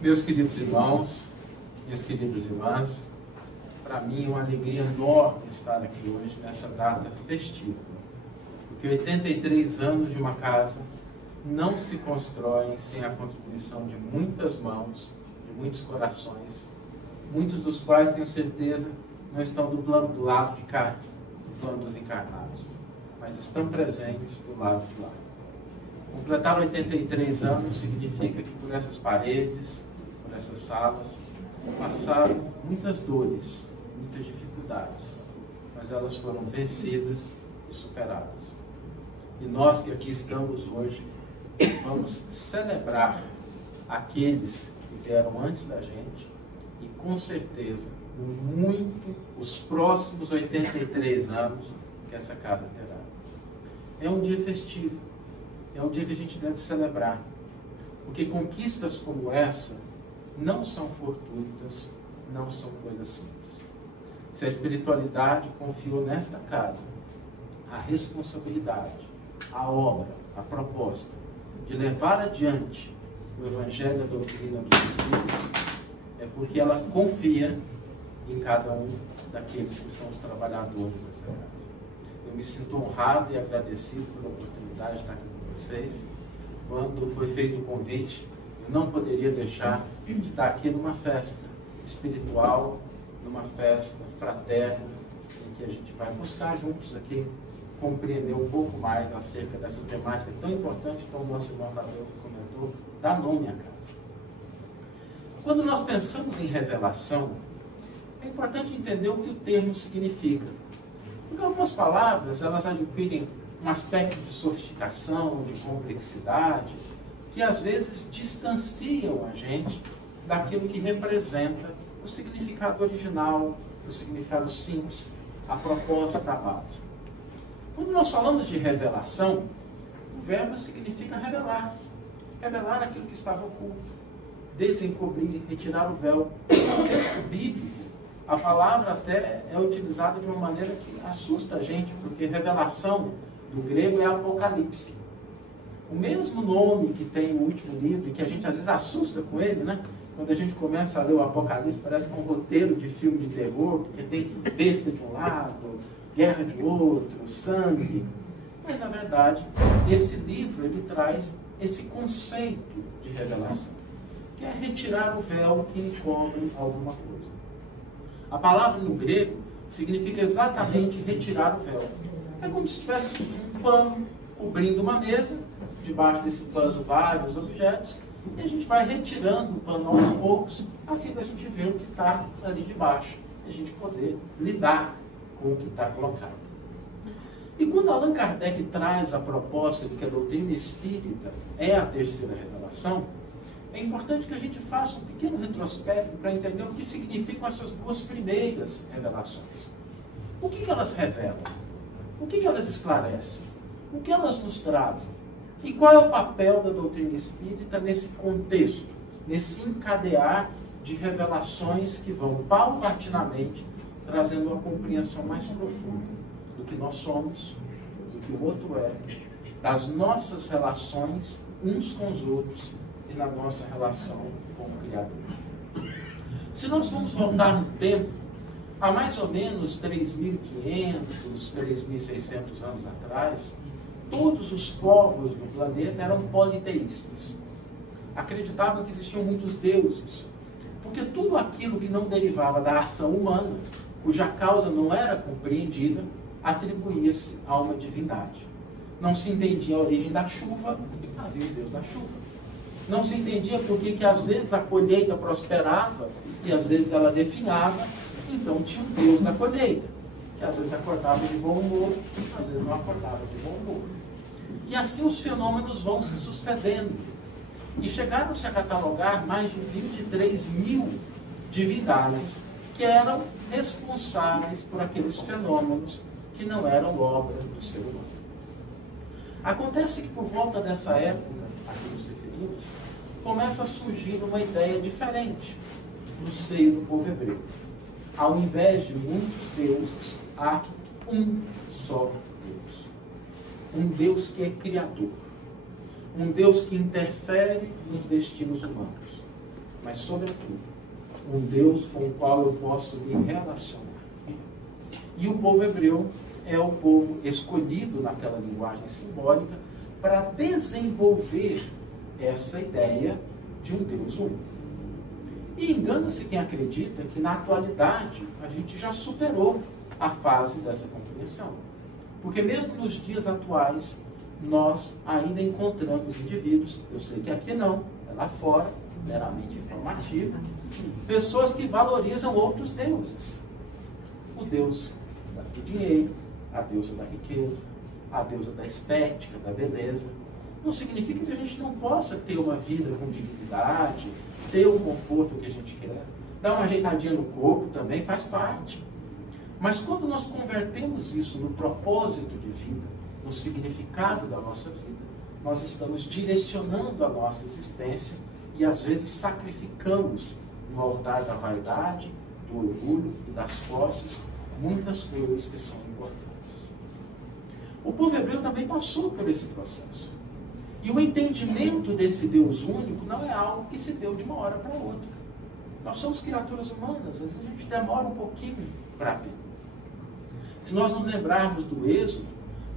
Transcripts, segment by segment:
Meus queridos irmãos, minhas queridas irmãs, para mim é uma alegria enorme estar aqui hoje nessa data festiva, porque 83 anos de uma casa não se constroem sem a contribuição de muitas mãos, de muitos corações, muitos dos quais, tenho certeza, não estão do lado de cá, do plano dos encarnados, mas estão presentes do lado de lá. Completar 83 anos significa que por essas paredes, por essas salas, passaram muitas dores, muitas dificuldades, mas elas foram vencidas e superadas. E nós que aqui estamos hoje, vamos celebrar aqueles que vieram antes da gente e com certeza, muito, os próximos 83 anos que essa casa terá. É um dia festivo. É um dia que a gente deve celebrar, porque conquistas como essa não são fortuitas, não são coisas simples. Se a espiritualidade confiou nesta casa a responsabilidade, a obra, a proposta de levar adiante o Evangelho e a doutrina dos Espíritos, é porque ela confia em cada um daqueles que são os trabalhadores dessa casa. Eu me sinto honrado e agradecido pela oportunidade de estar aqui com vocês. Quando foi feito o convite, eu não poderia deixar de estar aqui numa festa espiritual, numa festa fraterna, em que a gente vai buscar juntos aqui compreender um pouco mais acerca dessa temática tão importante, como o nosso irmão Tadeu comentou, dá nome à casa. Quando nós pensamos em revelação, é importante entender o que o termo significa. Porque algumas palavras, elas adquirem um aspecto de sofisticação, de complexidade, que às vezes distanciam a gente daquilo que representa o significado original, o significado simples, a proposta da base. Quando nós falamos de revelação, o verbo significa revelar. Revelar aquilo que estava oculto, desencobrir, retirar o véu. No texto bíblico, a palavra até é utilizada de uma maneira que assusta a gente, porque revelação do grego é Apocalipse. O mesmo nome que tem o último livro, e que a gente às vezes assusta com ele, né? Quando a gente começa a ler o Apocalipse, parece que é um roteiro de filme de terror, porque tem besta de um lado, guerra de outro, sangue. Mas, na verdade, esse livro ele traz esse conceito de revelação, que é retirar o véu que encobre alguma coisa. A palavra no grego significa exatamente retirar o véu. É como se tivesse um pano cobrindo uma mesa, debaixo desse pano vários objetos, e a gente vai retirando o pano aos poucos, a fim de a gente ver o que está ali debaixo, e a gente poder lidar com o que está colocado. E quando Allan Kardec traz a proposta de que a doutrina espírita é a terceira revelação, é importante que a gente faça um pequeno retrospecto para entender o que significam essas duas primeiras revelações. O que elas revelam? O que elas esclarecem? O que elas nos trazem? E qual é o papel da doutrina espírita nesse contexto, nesse encadear de revelações que vão paulatinamente trazendo uma compreensão mais profunda do que nós somos, do que o outro é, das nossas relações uns com os outros e na nossa relação com o Criador. Se nós formos voltar no tempo, há mais ou menos 3.500, 3.600 anos atrás, todos os povos do planeta eram politeístas. Acreditavam que existiam muitos deuses, porque tudo aquilo que não derivava da ação humana, cuja causa não era compreendida, atribuía-se a uma divindade. Não se entendia a origem da chuva, havia o Deus da chuva. Não se entendia por que às vezes a colheita prosperava e às vezes ela definhava, então tinha um Deus da colheita, que às vezes acordava de bom humor, às vezes não acordava de bom humor. E assim os fenômenos vão se sucedendo. E chegaram-se a catalogar mais de 23.000 divindades que eram responsáveis por aqueles fenômenos que não eram obra do ser humano. Acontece que por volta dessa época, a que nos referimos, começa a surgir uma ideia diferente no seio do povo hebreu. Ao invés de muitos deuses, há um só Deus. Um Deus que é criador. Um Deus que interfere nos destinos humanos. mas, sobretudo, um Deus com o qual eu posso me relacionar. E o povo hebreu é o povo escolhido naquela linguagem simbólica para desenvolver essa ideia de um Deus único. E engana-se quem acredita que na atualidade a gente já superou a fase dessa compreensão. Porque mesmo nos dias atuais, nós ainda encontramos indivíduos, eu sei que aqui não, é lá fora, meramente informativo, pessoas que valorizam outros deuses. O Deus do dinheiro, a deusa da riqueza, a deusa da estética, da beleza. Não significa que a gente não possa ter uma vida com dignidade, ter o conforto que a gente quer, dar uma ajeitadinha no corpo também faz parte. Mas quando nós convertemos isso no propósito de vida, no significado da nossa vida, nós estamos direcionando a nossa existência e às vezes sacrificamos no altar da vaidade, do orgulho e das posses muitas coisas que são importantes. O povo hebreu também passou por esse processo. E o entendimento desse Deus único não é algo que se deu de uma hora para outra. Nós somos criaturas humanas, às vezes a gente demora um pouquinho para ver. Se nós nos lembrarmos do Êxodo,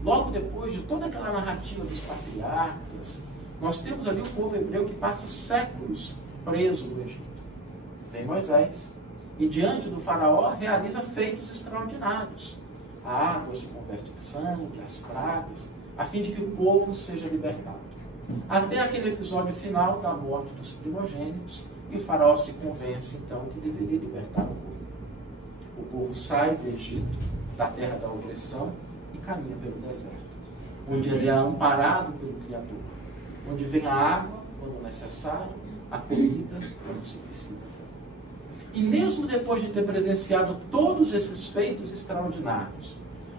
logo depois de toda aquela narrativa dos patriarcas, nós temos ali o povo hebreu que passa séculos preso no Egito. Vem Moisés e diante do faraó realiza feitos extraordinários. A água se converte em sangue, as pragas, a fim de que o povo seja libertado. Até aquele episódio final da morte dos primogênitos, e o faraó se convence então que deveria libertar o povo. O povo sai do Egito, da terra da opressão, e caminha pelo deserto, onde ele é amparado pelo Criador, onde vem a água quando necessário, a comida quando se precisa. E mesmo depois de ter presenciado todos esses feitos extraordinários,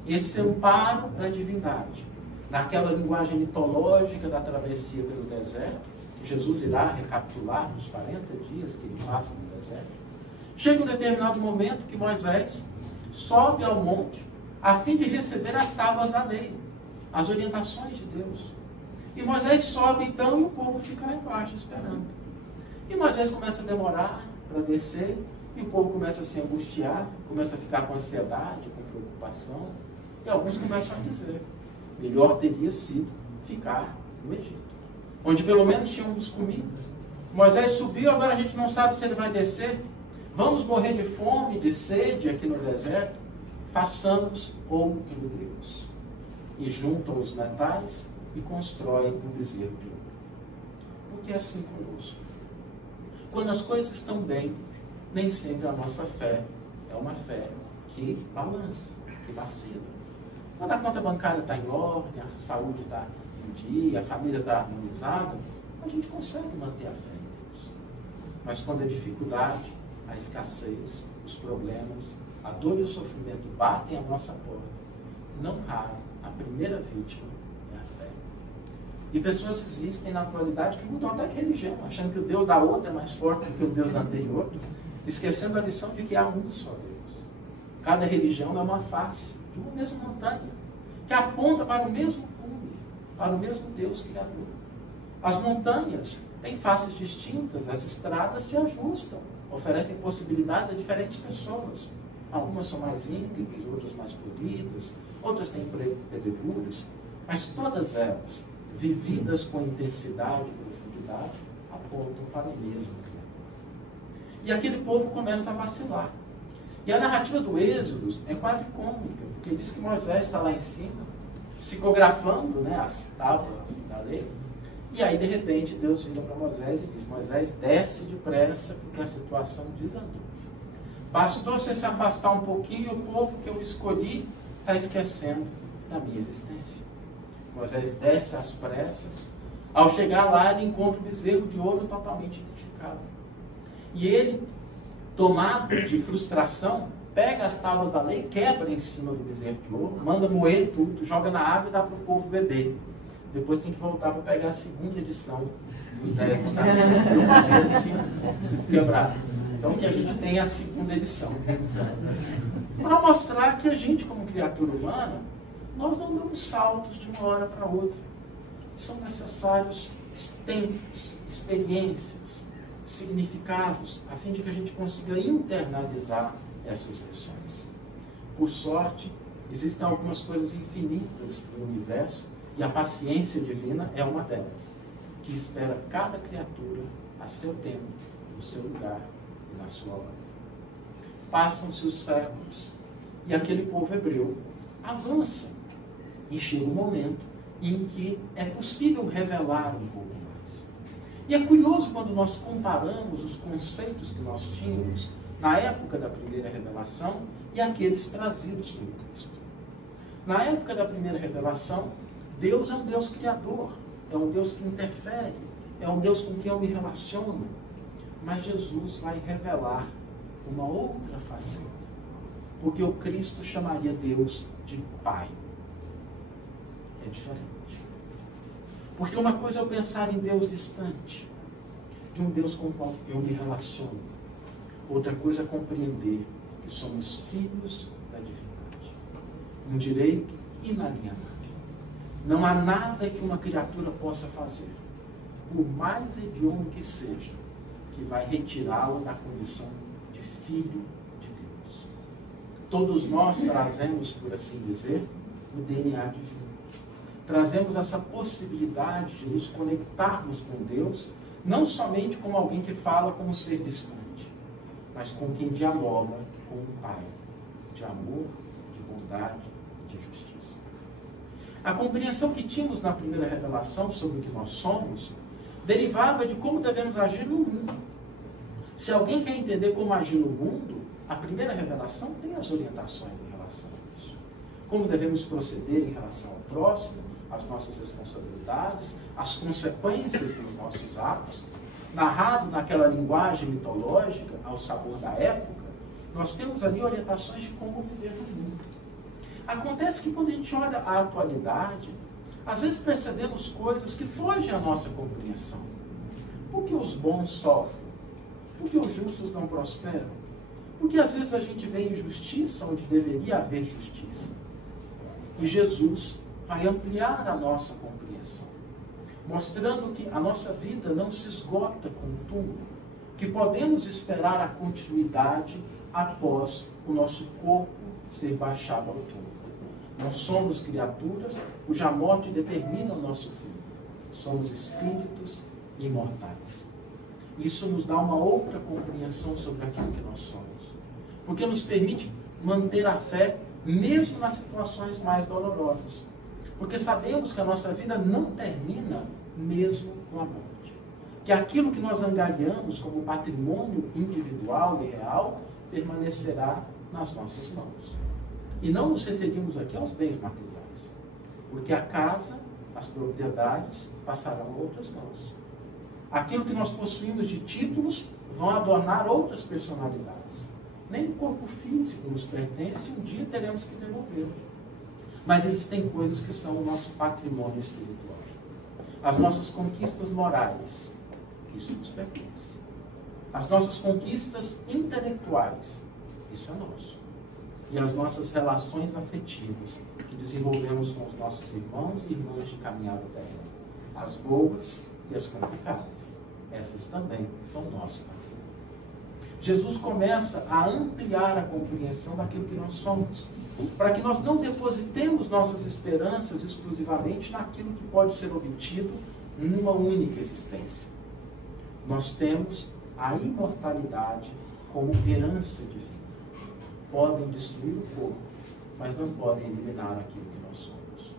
esse amparo da divindade, naquela linguagem mitológica da travessia pelo deserto, que Jesus irá recapitular nos 40 dias que ele passa no deserto, chega um determinado momento que Moisés sobe ao monte a fim de receber as tábuas da lei, as orientações de Deus. E Moisés sobe então e o povo fica lá embaixo esperando. E Moisés começa a demorar para descer, e o povo começa a se angustiar, começa a ficar com ansiedade, com preocupação, e alguns começam a dizer: melhor teria sido ficar no Egito, onde pelo menos tínhamos comidas. Moisés subiu, agora a gente não sabe se ele vai descer. Vamos morrer de fome, de sede aqui no deserto? Façamos outro Deus. E juntam os metais e constroem um bezerro de ouro. Porque é assim conosco. Quando as coisas estão bem, nem sempre a nossa fé é uma fé que balança, que vacila. Quando a conta bancária está em ordem, a saúde está em dia, a família está harmonizada, a gente consegue manter a fé em Deus. Mas quando a dificuldade, a escassez, os problemas, a dor e o sofrimento batem à nossa porta, não raro, a primeira vítima é a fé. E pessoas existem na atualidade que mudam até de religião, achando que o Deus da outra é mais forte do que o Deus da anterior, esquecendo a lição de que há um só Deus. Cada religião é uma face de uma mesma montanha, que aponta para o mesmo cume, para o mesmo Deus Criador. As montanhas têm faces distintas, as estradas se ajustam, oferecem possibilidades a diferentes pessoas. Algumas são mais íngremes, outras mais polidas, outras têm pedregulhos, mas todas elas, vividas com intensidade e profundidade, apontam para o mesmo Criador. E aquele povo começa a vacilar. E a narrativa do Êxodo é quase cômica, porque diz que Moisés está lá em cima, psicografando, né, as tábuas da lei, e aí de repente Deus vira para Moisés e diz: Moisés, desce depressa, porque a situação desandou. Bastou você se afastar um pouquinho e o povo que eu escolhi está esquecendo da minha existência. Moisés desce às pressas. Ao chegar lá, ele encontra o bezerro de ouro totalmente identificado. E ele, tomado de frustração, pega as tábuas da lei, quebra em cima do bezerro de ouro, manda moer tudo, joga na água e dá para o povo beber. Depois tem que voltar para pegar a segunda edição dos 10 mandamentos. Quebrado. Então que a gente tem a segunda edição. Para mostrar que a gente, como criatura humana, nós não damos saltos de uma hora para outra. São necessários tempos, experiências, significados, a fim de que a gente consiga internalizar essas lições. Por sorte, existem algumas coisas infinitas no universo, e a paciência divina é uma delas, que espera cada criatura a seu tempo, no seu lugar e na sua hora. Passam-se os séculos, e aquele povo hebreu avança, e chega um momento em que é possível revelar um pouco mais. E é curioso quando nós comparamos os conceitos que nós tínhamos na época da primeira revelação e aqueles trazidos por Cristo. Na época da primeira revelação, Deus é um Deus criador, é um Deus que interfere, é um Deus com quem eu me relaciono. Mas Jesus vai revelar uma outra faceta, porque o Cristo chamaria Deus de Pai. É diferente. Porque uma coisa é eu pensar em Deus distante, de um Deus com o qual eu me relaciono. Outra coisa é compreender que somos filhos da divindade. Um direito inalienável. Não há nada que uma criatura possa fazer, por mais hediondo que seja, que vai retirá-lo da condição de filho de Deus. Todos nós trazemos, por assim dizer, o DNA divino. Trazemos essa possibilidade de nos conectarmos com Deus, não somente como alguém que fala como um ser distante, mas com quem dialoga com o Pai, de amor, de bondade e de justiça. A compreensão que tínhamos na primeira revelação sobre o que nós somos, derivava de como devemos agir no mundo. Se alguém quer entender como agir no mundo, a primeira revelação tem as orientações em relação a isso. Como devemos proceder em relação ao próximo, as nossas responsabilidades, as consequências dos nossos atos, narrado naquela linguagem mitológica, ao sabor da época, nós temos ali orientações de como viver no mundo. Acontece que quando a gente olha a atualidade, às vezes percebemos coisas que fogem à nossa compreensão. Por que os bons sofrem? Por que os justos não prosperam? Porque às vezes a gente vê injustiça onde deveria haver justiça. E Jesus vai ampliar a nossa compreensão, mostrando que a nossa vida não se esgota com o túmulo, que podemos esperar a continuidade após o nosso corpo ser baixado ao túmulo. Não somos criaturas cuja morte determina o nosso fim. Somos espíritos imortais. Isso nos dá uma outra compreensão sobre aquilo que nós somos, porque nos permite manter a fé mesmo nas situações mais dolorosas. Porque sabemos que a nossa vida não termina mesmo com a morte. Que aquilo que nós angariamos como patrimônio individual e real permanecerá nas nossas mãos. E não nos referimos aqui aos bens materiais, porque a casa, as propriedades passarão a outras mãos. Aquilo que nós possuímos de títulos vão adornar outras personalidades. Nem o corpo físico nos pertence, um dia teremos que devolvê-lo. Mas existem coisas que são o nosso patrimônio espiritual. As nossas conquistas morais, isso nos pertence. As nossas conquistas intelectuais, isso é nosso. E as nossas relações afetivas que desenvolvemos com os nossos irmãos e irmãs de caminhada terra. As boas e as complicadas. Essas também são nosso. Jesus começa a ampliar a compreensão daquilo que nós somos, para que nós não depositemos nossas esperanças exclusivamente naquilo que pode ser obtido numa única existência. Nós temos a imortalidade como herança divina. Podem destruir o corpo, mas não podem eliminar aquilo que nós somos.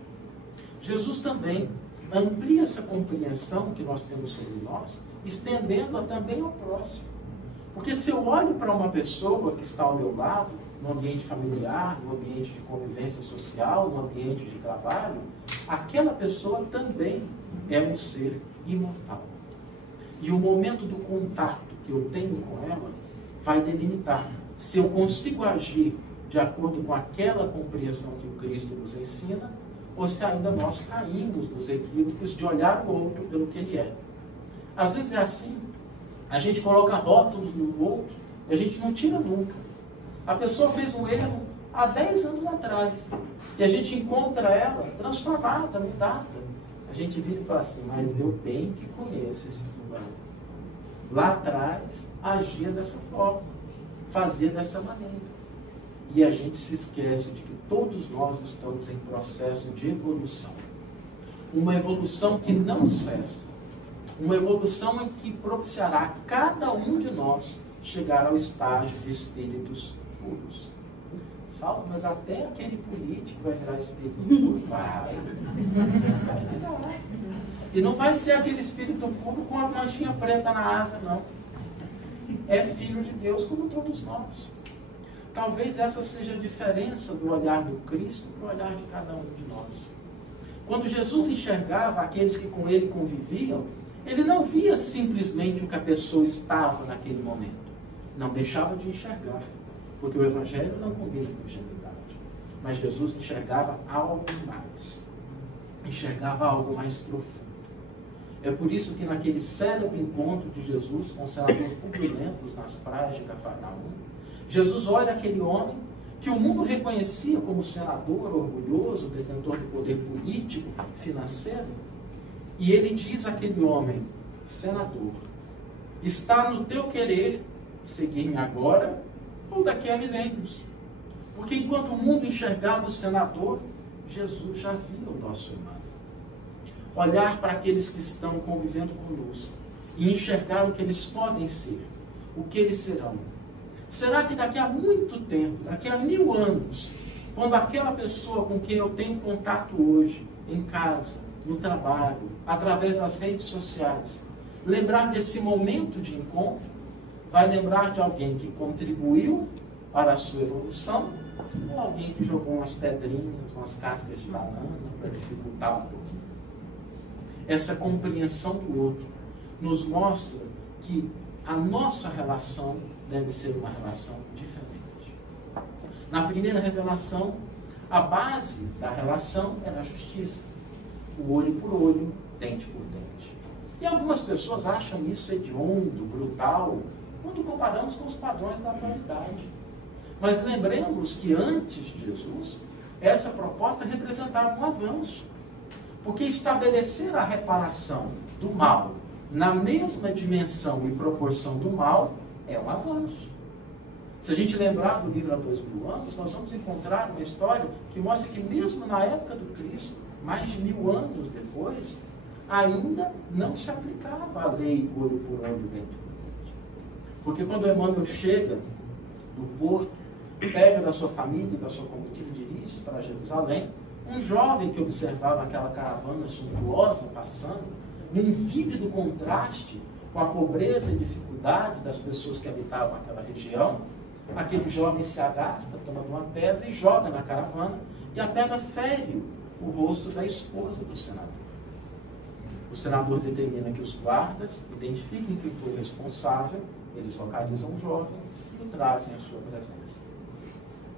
Jesus também amplia essa compreensão que nós temos sobre nós, estendendo-a também ao próximo. Porque se eu olho para uma pessoa que está ao meu lado, no ambiente familiar, no ambiente de convivência social, no ambiente de trabalho, aquela pessoa também é um ser imortal. E o momento do contato que eu tenho com ela vai delimitar se eu consigo agir de acordo com aquela compreensão que o Cristo nos ensina, ou se ainda nós caímos nos equívocos de olhar o outro pelo que ele é. Às vezes é assim, a gente coloca rótulos no outro e a gente não tira nunca. A pessoa fez um erro há 10 anos atrás e a gente encontra ela transformada, mudada. A gente vira e fala assim, mas eu bem que conheço esse fulano. lá atrás, agia dessa forma, fazia dessa maneira. E a gente se esquece de que todos nós estamos em processo de evolução. Uma evolução que não cessa. Uma evolução em que propiciará cada um de nós chegar ao estágio de espíritos puros. Saulo, mas até aquele político vai virar espírito puro? Vai virar. E não vai ser aquele espírito puro com a manchinha preta na asa, não. É filho de Deus como todos nós. Talvez essa seja a diferença do olhar do Cristo para o olhar de cada um de nós. Quando Jesus enxergava aqueles que com ele conviviam, ele não via simplesmente o que a pessoa estava naquele momento. Não deixava de enxergar, porque o Evangelho não combina com ingenuidade. Mas Jesus enxergava algo mais. Enxergava algo mais profundo. É por isso que naquele célebre encontro de Jesus com o senador Publio Lentulus nas praias de Cafarnaum, Jesus olha aquele homem que o mundo reconhecia como senador orgulhoso, detentor de poder político, financeiro, e ele diz àquele homem: senador, está no teu querer seguir-me agora ou daqui a milênios? Porque enquanto o mundo enxergava o senador, Jesus já via o nosso irmão. Olhar para aqueles que estão convivendo conosco e enxergar o que eles podem ser, o que eles serão. Será que daqui a muito tempo, daqui a 1000 anos, quando aquela pessoa com quem eu tenho contato hoje, em casa, no trabalho, através das redes sociais, lembrar desse momento de encontro, vai lembrar de alguém que contribuiu para a sua evolução, ou alguém que jogou umas pedrinhas, umas cascas de banana para dificultar um pouquinho? Essa compreensão do outro nos mostra que a nossa relação deve ser uma relação diferente. Na primeira revelação, a base da relação era a justiça. O olho por olho, dente por dente. E algumas pessoas acham isso hediondo, brutal, quando comparamos com os padrões da atualidade. Mas lembremos que antes de Jesus, essa proposta representava um avanço. Porque estabelecer a reparação do mal na mesma dimensão e proporção do mal é um avanço. Se a gente lembrar do livro Há 2000 anos, nós vamos encontrar uma história que mostra que mesmo na época do Cristo, mais de 1000 anos depois, ainda não se aplicava a lei olho por olho, dente por dente. Porque quando Emmanuel chega do porto, pega da sua família, da sua comitiva e dirige para Jerusalém, um jovem que observava aquela caravana suntuosa passando, num vívido contraste com a pobreza e dificuldade das pessoas que habitavam aquela região, aquele jovem se agasta, tomando uma pedra e joga na caravana, e a pedra fere o rosto da esposa do senador. O senador determina que os guardas identifiquem quem foi o responsável, eles localizam o jovem e o trazem à sua presença.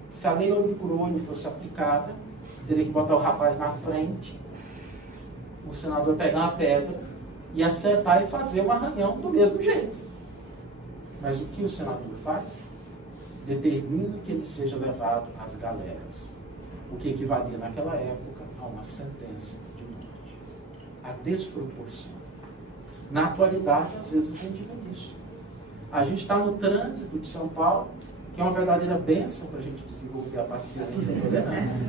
Se a lei olho por olho fosse aplicada, teria que botar o rapaz na frente, o senador pegar uma pedra e acertar e fazer um arranhão do mesmo jeito. Mas o que o senador faz? Determina que ele seja levado às galeras, o que equivalia naquela época a uma sentença de morte. A desproporção. Na atualidade, às vezes, a gente vê isso. A gente está no trânsito de São Paulo, que é uma verdadeira bênção para a gente desenvolver a paciência e a tolerância.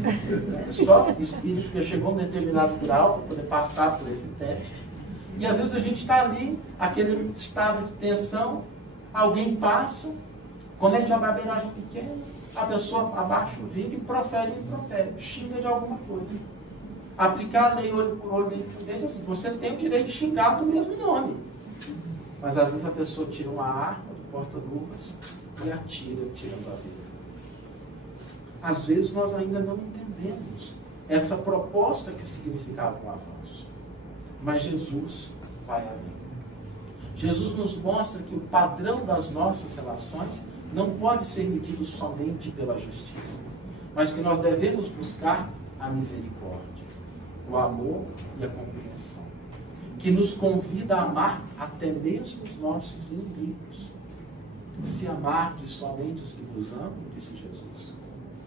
Só o espírito que chegou a um determinado grau para poder passar por esse teste. E às vezes a gente está ali, aquele estado de tensão, alguém passa, comete uma barbeiragem pequena, a pessoa abaixa o vidro e profere um impropério, xinga de alguma coisa. Aplicar a lei olho por olho, dente por dente, assim, você tem o direito de xingar do mesmo nome. Mas às vezes a pessoa tira uma arma do porta-luvas e atira, tirando a vida. Às vezes nós ainda não entendemos essa proposta que significava um avanço. Mas Jesus vai além. Jesus nos mostra que o padrão das nossas relações não pode ser medido somente pela justiça, mas que nós devemos buscar a misericórdia, o amor e a compreensão, que nos convida a amar até mesmo os nossos inimigos. Se amardes somente os que vos amam, disse Jesus,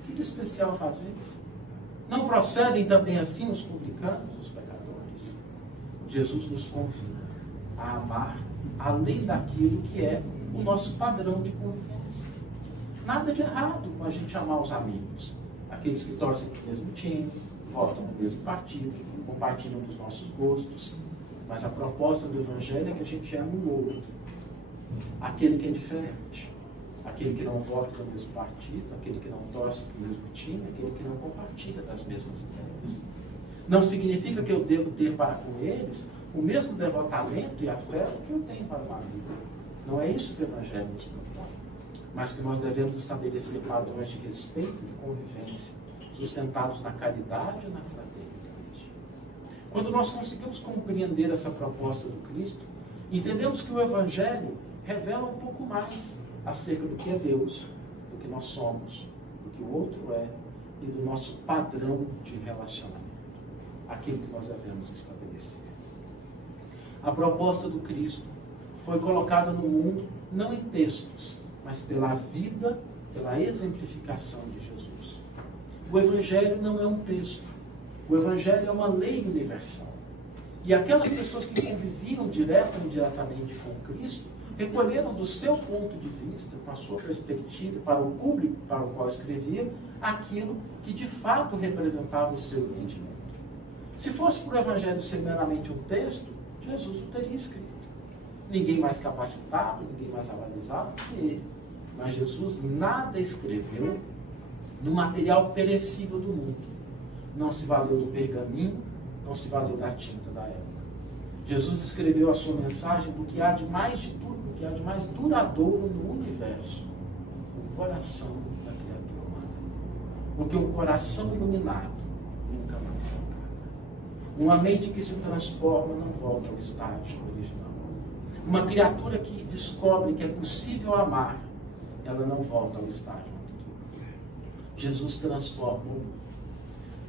que de especial fazeis? Não procedem também assim os publicanos, os pecadores? Jesus nos convida a amar além daquilo que é o nosso padrão de convivência. Nada de errado com a gente amar os amigos, aqueles que torcem para o mesmo time, votam no mesmo partido, compartilham dos nossos gostos, mas a proposta do Evangelho é que a gente ame o outro, aquele que é diferente, aquele que não vota no mesmo partido, aquele que não torce para o mesmo time, aquele que não compartilha das mesmas ideias. Não significa que eu devo ter para com eles o mesmo devotamento e afeto que eu tenho para o amigo. Não é isso que o Evangelho nos propõe, mas que nós devemos estabelecer padrões de respeito e de convivência, sustentados na caridade e na fraternidade. Quando nós conseguimos compreender essa proposta do Cristo, entendemos que o Evangelho revela um pouco mais acerca do que é Deus, do que nós somos, do que o outro é e do nosso padrão de relacionamento, aquilo que nós devemos estabelecer. A proposta do Cristo foi colocada no mundo não em textos, mas pela vida, pela exemplificação de Jesus. O Evangelho não é um texto, o Evangelho é uma lei universal. E aquelas pessoas que conviviam direta ou indiretamente com Cristo recolheram do seu ponto de vista, com a sua perspectiva, para o público para o qual escreviam, aquilo que de fato representava o seu entendimento. Se fosse para o Evangelho ser meramente um texto, Jesus não teria escrito. Ninguém mais capacitado, ninguém mais avalizado que ele. Mas Jesus nada escreveu no material perecível do mundo. Não se valeu do pergaminho, não se valeu da tinta da época. Jesus escreveu a sua mensagem do que há de mais de tudo, do que há de mais duradouro no universo, o coração da criatura humana. Porque um coração iluminado nunca mais se apaga. Uma mente que se transforma não volta ao estágio original. Uma criatura que descobre que é possível amar, ela não volta ao estágio anterior. Jesus transforma o mundo.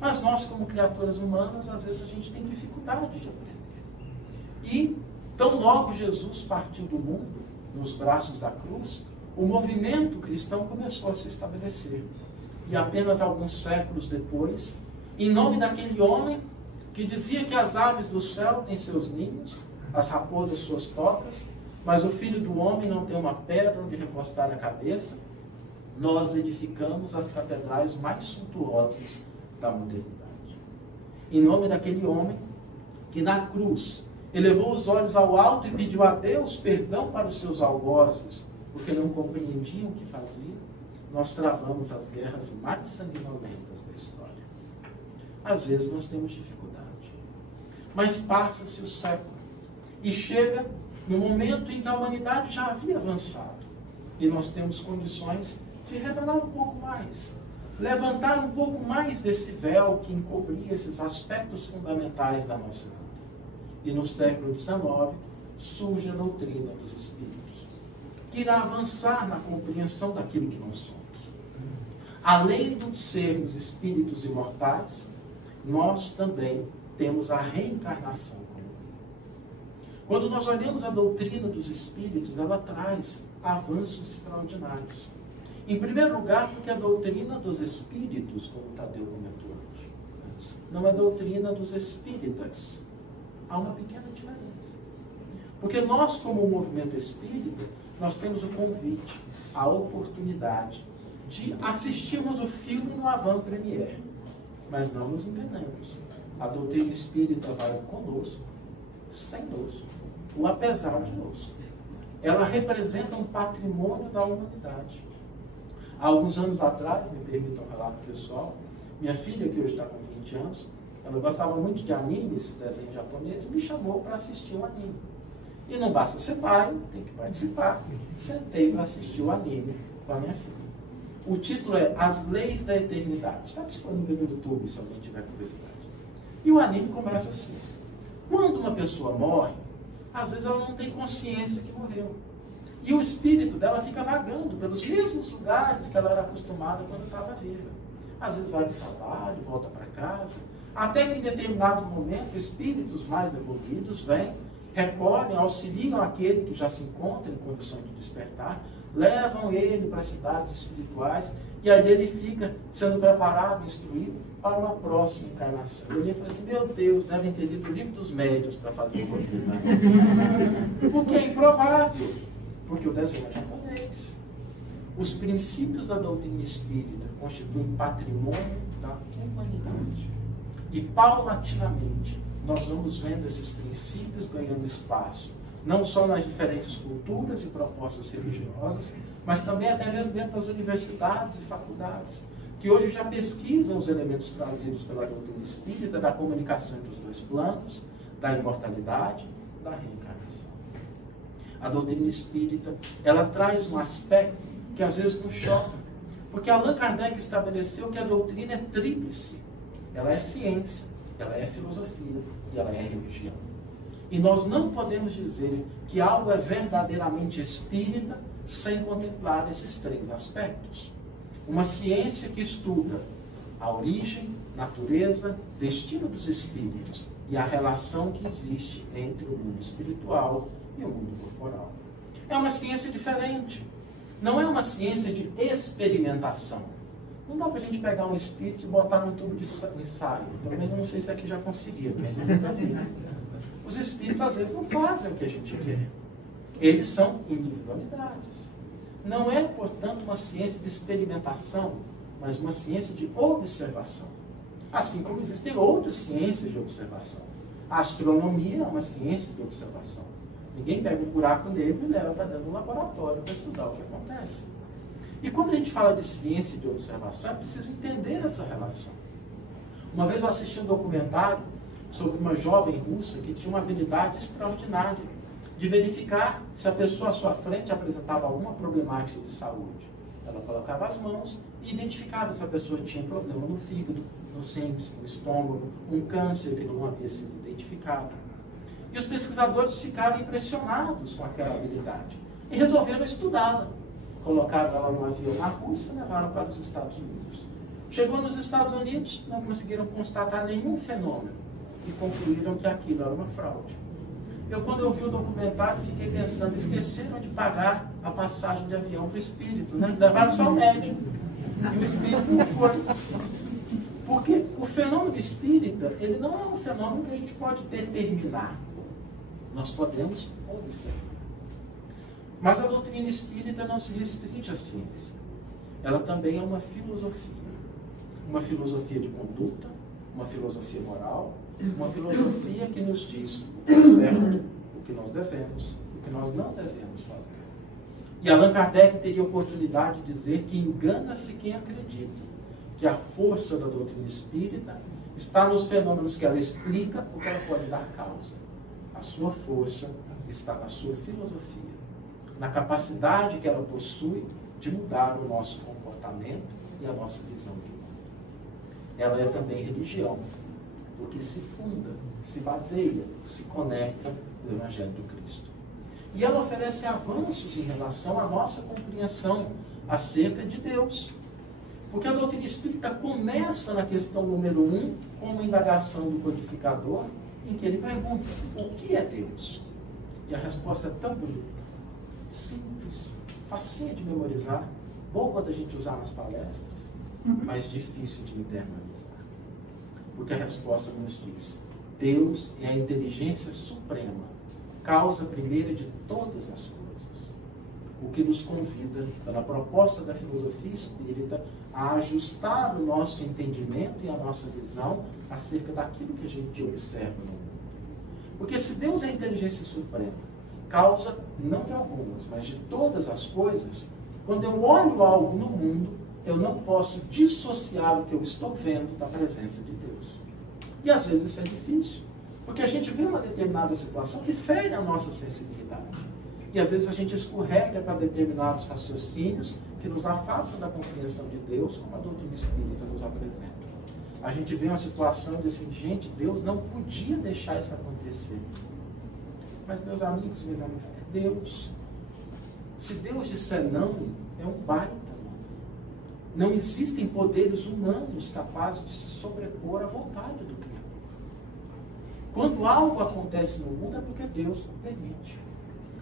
Mas nós, como criaturas humanas, às vezes a gente tem dificuldade de aprender. E, tão logo Jesus partiu do mundo, nos braços da cruz, o movimento cristão começou a se estabelecer. E apenas alguns séculos depois, em nome daquele homem que dizia que as aves do céu têm seus ninhos, as raposas suas tocas, mas o Filho do Homem não tem uma pedra onde recostar a cabeça, nós edificamos as catedrais mais suntuosas da modernidade. Em nome daquele homem que na cruz elevou os olhos ao alto e pediu a Deus perdão para os seus algozes, porque não compreendiam o que faziam, nós travamos as guerras mais sanguinolentas da história. Às vezes nós temos dificuldade, mas passa-se o século e chega no momento em que a humanidade já havia avançado e nós temos condições de revelar um pouco mais, levantar um pouco mais desse véu que encobria esses aspectos fundamentais da nossa vida. E no século XIX surge a doutrina dos Espíritos, que irá avançar na compreensão daquilo que nós somos. Além de sermos espíritos imortais, nós também temos a reencarnação como vida. Quando nós olhamos a doutrina dos Espíritos, ela traz avanços extraordinários. Em primeiro lugar, porque a doutrina dos Espíritos, como Tadeu comentou antes, não é doutrina dos espíritas. Há uma pequena diferença. Porque nós, como movimento espírita, nós temos o convite, a oportunidade de assistirmos o filme no avant-première. Mas não nos enganemos. A doutrina espírita vai conosco, sem nós, ou apesar de nós. Ela representa um patrimônio da humanidade. Há alguns anos atrás, me permitam um relato pessoal, minha filha, que hoje está com 20 anos, ela gostava muito de animes, desenho japonês, me chamou para assistir um anime. E não basta ser pai, tem que participar. Sentei para assistir o anime com a minha filha. O título é As Leis da Eternidade. Está disponível no YouTube, se alguém tiver curiosidade. E o anime começa assim. Quando uma pessoa morre, às vezes ela não tem consciência que morreu. E o espírito dela fica vagando pelos mesmos lugares que ela era acostumada quando estava viva. Às vezes vai para o trabalho, volta para casa, até que em determinado momento espíritos mais evoluídos vêm, recolhem, auxiliam aquele que já se encontra em condição de despertar, levam ele para cidades espirituais, e aí ele fica sendo preparado, instruído para uma próxima encarnação. E ele fala assim, meu Deus, devem ter lido o livro dos médios para fazer o roteiro. Porque é improvável, porque o desenho é japonês. Os princípios da doutrina espírita constituem patrimônio da humanidade. E paulatinamente, nós vamos vendo esses princípios ganhando espaço, não só nas diferentes culturas e propostas religiosas, mas também até mesmo dentro das universidades e faculdades, que hoje já pesquisam os elementos trazidos pela doutrina espírita, da comunicação entre os dois planos, da imortalidade, da reencarnação. A doutrina espírita, ela traz um aspecto que às vezes nos choca, porque Allan Kardec estabeleceu que a doutrina é tríplice. Ela é ciência, ela é filosofia e ela é religião. E nós não podemos dizer que algo é verdadeiramente espírita sem contemplar esses três aspectos. Uma ciência que estuda a origem, natureza, destino dos espíritos e a relação que existe entre o mundo espiritual e o mundo corporal. É uma ciência diferente. Não é uma ciência de experimentação. Não dá para a gente pegar um espírito e botar num tubo de ensaio. Pelo menos eu não sei se aqui já conseguiram, mas eu nunca vi. Os espíritos às vezes não fazem o que a gente quer. Eles são individualidades. Não é, portanto, uma ciência de experimentação, mas uma ciência de observação. Assim como existem outras ciências de observação. A astronomia é uma ciência de observação. Ninguém pega um buraco negro e leva para dentro do laboratório para estudar o que acontece. E quando a gente fala de ciência de observação, é preciso entender essa relação. Uma vez eu assisti um documentário sobre uma jovem russa que tinha uma habilidade extraordinária de verificar se a pessoa à sua frente apresentava alguma problemática de saúde. Ela colocava as mãos e identificava se a pessoa tinha problema no fígado, nos rins, no estômago, um câncer que não havia sido identificado. E os pesquisadores ficaram impressionados com aquela habilidade e resolveram estudá-la. Colocaram ela num avião na Rússia e levaram para os Estados Unidos. Chegou nos Estados Unidos, não conseguiram constatar nenhum fenômeno e concluíram que aquilo era uma fraude. Quando eu vi o documentário, fiquei pensando, esqueceram de pagar a passagem de avião para o espírito, né? Levaram só o médium. E o espírito não foi. Porque o fenômeno espírita, ele não é um fenômeno que a gente pode determinar. Nós podemos observar. Mas a doutrina espírita não se restringe à ciência. Ela também é uma filosofia. Uma filosofia de conduta, uma filosofia moral, uma filosofia que nos diz o que é certo, o que nós devemos, o que nós não devemos fazer. E Allan Kardec teria a oportunidade de dizer que engana-se quem acredita que a força da doutrina espírita está nos fenômenos que ela explica o que ela pode dar causa. A sua força está na sua filosofia, na capacidade que ela possui de mudar o nosso comportamento e a nossa visão de mundo. Ela é também religião, porque se funda, se baseia, se conecta no Evangelho do Cristo. E ela oferece avanços em relação à nossa compreensão acerca de Deus. Porque a doutrina espírita começa na questão número 1, com uma indagação do codificador, em que ele pergunta, o que é Deus? E a resposta é tão bonita, simples, facinha de memorizar, boa da gente usar nas palestras, mas difícil de internalizar. Porque a resposta nos diz, Deus é a inteligência suprema, causa primeira de todas as coisas. O que nos convida, pela proposta da filosofia espírita, a ajustar o nosso entendimento e a nossa visão acerca daquilo que a gente observa no mundo. Porque se Deus é a inteligência suprema, causa não de algumas, mas de todas as coisas, quando eu olho algo no mundo, eu não posso dissociar o que eu estou vendo da presença de Deus. E às vezes isso é difícil, porque a gente vê uma determinada situação que fere a nossa sensibilidade. E às vezes a gente escorrega para determinados raciocínios que nos afastam da compreensão de Deus, como a doutrina espírita nos apresenta. A gente vê uma situação de assim, gente, Deus não podia deixar isso acontecer. Mas, meus amigos, minhas amigas, é Deus. Se Deus disser não, é um baita não. Não existem poderes humanos capazes de se sobrepor à vontade do Criador. Quando algo acontece no mundo é porque Deus o permite.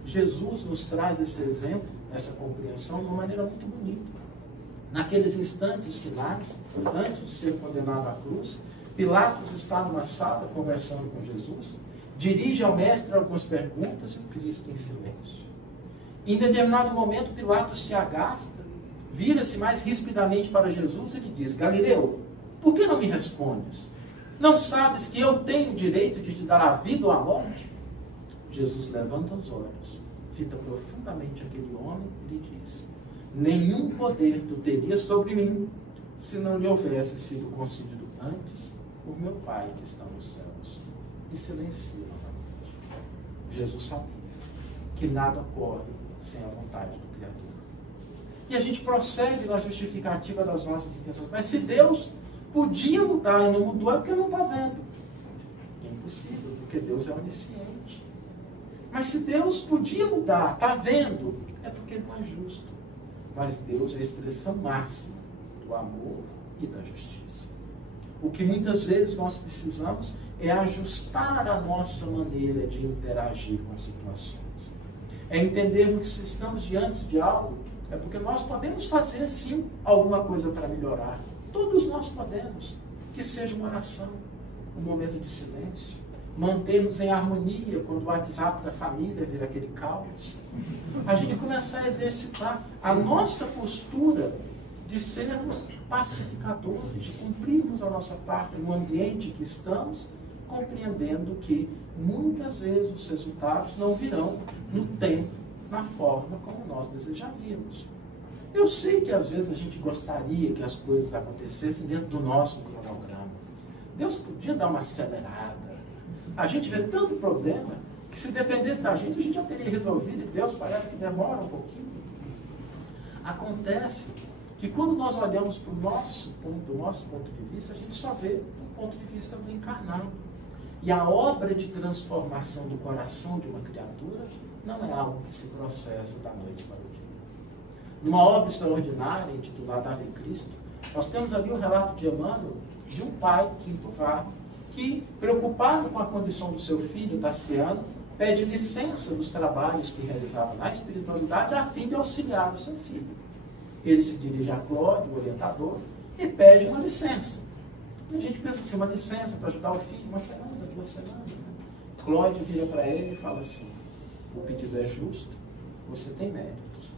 Jesus nos traz esse exemplo, essa compreensão, de uma maneira muito bonita. Naqueles instantes finais, antes de ser condenado à cruz, Pilatos está numa sala conversando com Jesus, dirige ao mestre algumas perguntas e o Cristo em silêncio. Em determinado momento, Pilatos se agasta, vira-se mais rispidamente para Jesus e lhe diz: Galileu, por que não me respondes? Não sabes que eu tenho o direito de te dar a vida ou a morte? Jesus levanta os olhos, fita profundamente aquele homem e lhe diz: nenhum poder tu terias sobre mim, se não lhe houvesse sido concedido antes por meu Pai que está nos céus. E silencia novamente. Jesus sabia que nada ocorre sem a vontade do Criador. E a gente prossegue na justificativa das nossas intenções. Mas se Deus podia mudar e não mudou, é porque não está vendo. É impossível, porque Deus é onisciente. Mas se Deus podia mudar, está vendo, é porque não é justo. Mas Deus é a expressão máxima do amor e da justiça. O que muitas vezes nós precisamos é ajustar a nossa maneira de interagir com situações. É entendermos que se estamos diante de algo, é porque nós podemos fazer sim alguma coisa para melhorar. Todos nós podemos. Que seja uma oração, um momento de silêncio, manter-nos em harmonia quando o WhatsApp da família vira aquele caos. A gente começar a exercitar a nossa postura de sermos pacificadores, de cumprirmos a nossa parte no ambiente que estamos, compreendendo que muitas vezes os resultados não virão no tempo, na forma como nós desejaríamos. Eu sei que às vezes a gente gostaria que as coisas acontecessem dentro do nosso cronograma. Deus podia dar uma acelerada. A gente vê tanto problema que se dependesse da gente, a gente já teria resolvido, e Deus parece que demora um pouquinho. Acontece que quando nós olhamos para o nosso ponto de vista, a gente só vê o ponto de vista do encarnado. E a obra de transformação do coração de uma criatura não é algo que se processa da noite para o dia. Numa obra extraordinária, intitulada Ave Cristo, nós temos ali o relato de Emmanuel, de um pai, Quinto Varro, que, preocupado com a condição do seu filho, Tassiano, pede licença dos trabalhos que realizava na espiritualidade a fim de auxiliar o seu filho. Ele se dirige a Cláudio, o orientador, e pede uma licença. E a gente pensa assim, uma licença para ajudar o filho, uma semana, 2 semanas. Né? Cláudio vira para ele e fala assim: o pedido é justo, você tem méritos.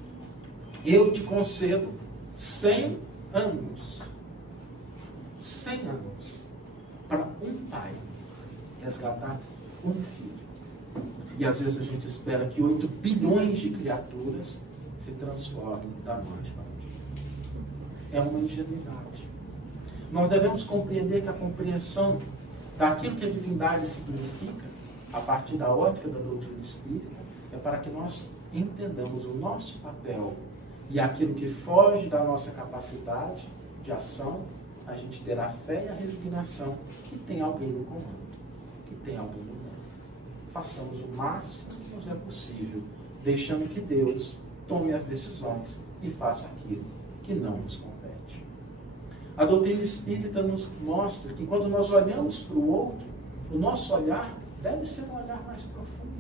Eu te concedo 100 anos. 100 anos. Para um pai resgatar um filho. E às vezes a gente espera que 8 bilhões de criaturas se transformem da noite para o dia. É uma ingenuidade. Nós devemos compreender que a compreensão daquilo que a divindade significa, a partir da ótica da doutrina espírita, é para que nós entendamos o nosso papel e aquilo que foge da nossa capacidade de ação, a gente terá fé e a resignação que tem alguém no comando, que tem alguém no mundo. Façamos o máximo que nos é possível, deixando que Deus tome as decisões e faça aquilo que não nos compete. A doutrina espírita nos mostra que quando nós olhamos para o outro, o nosso olhar deve ser um olhar mais profundo.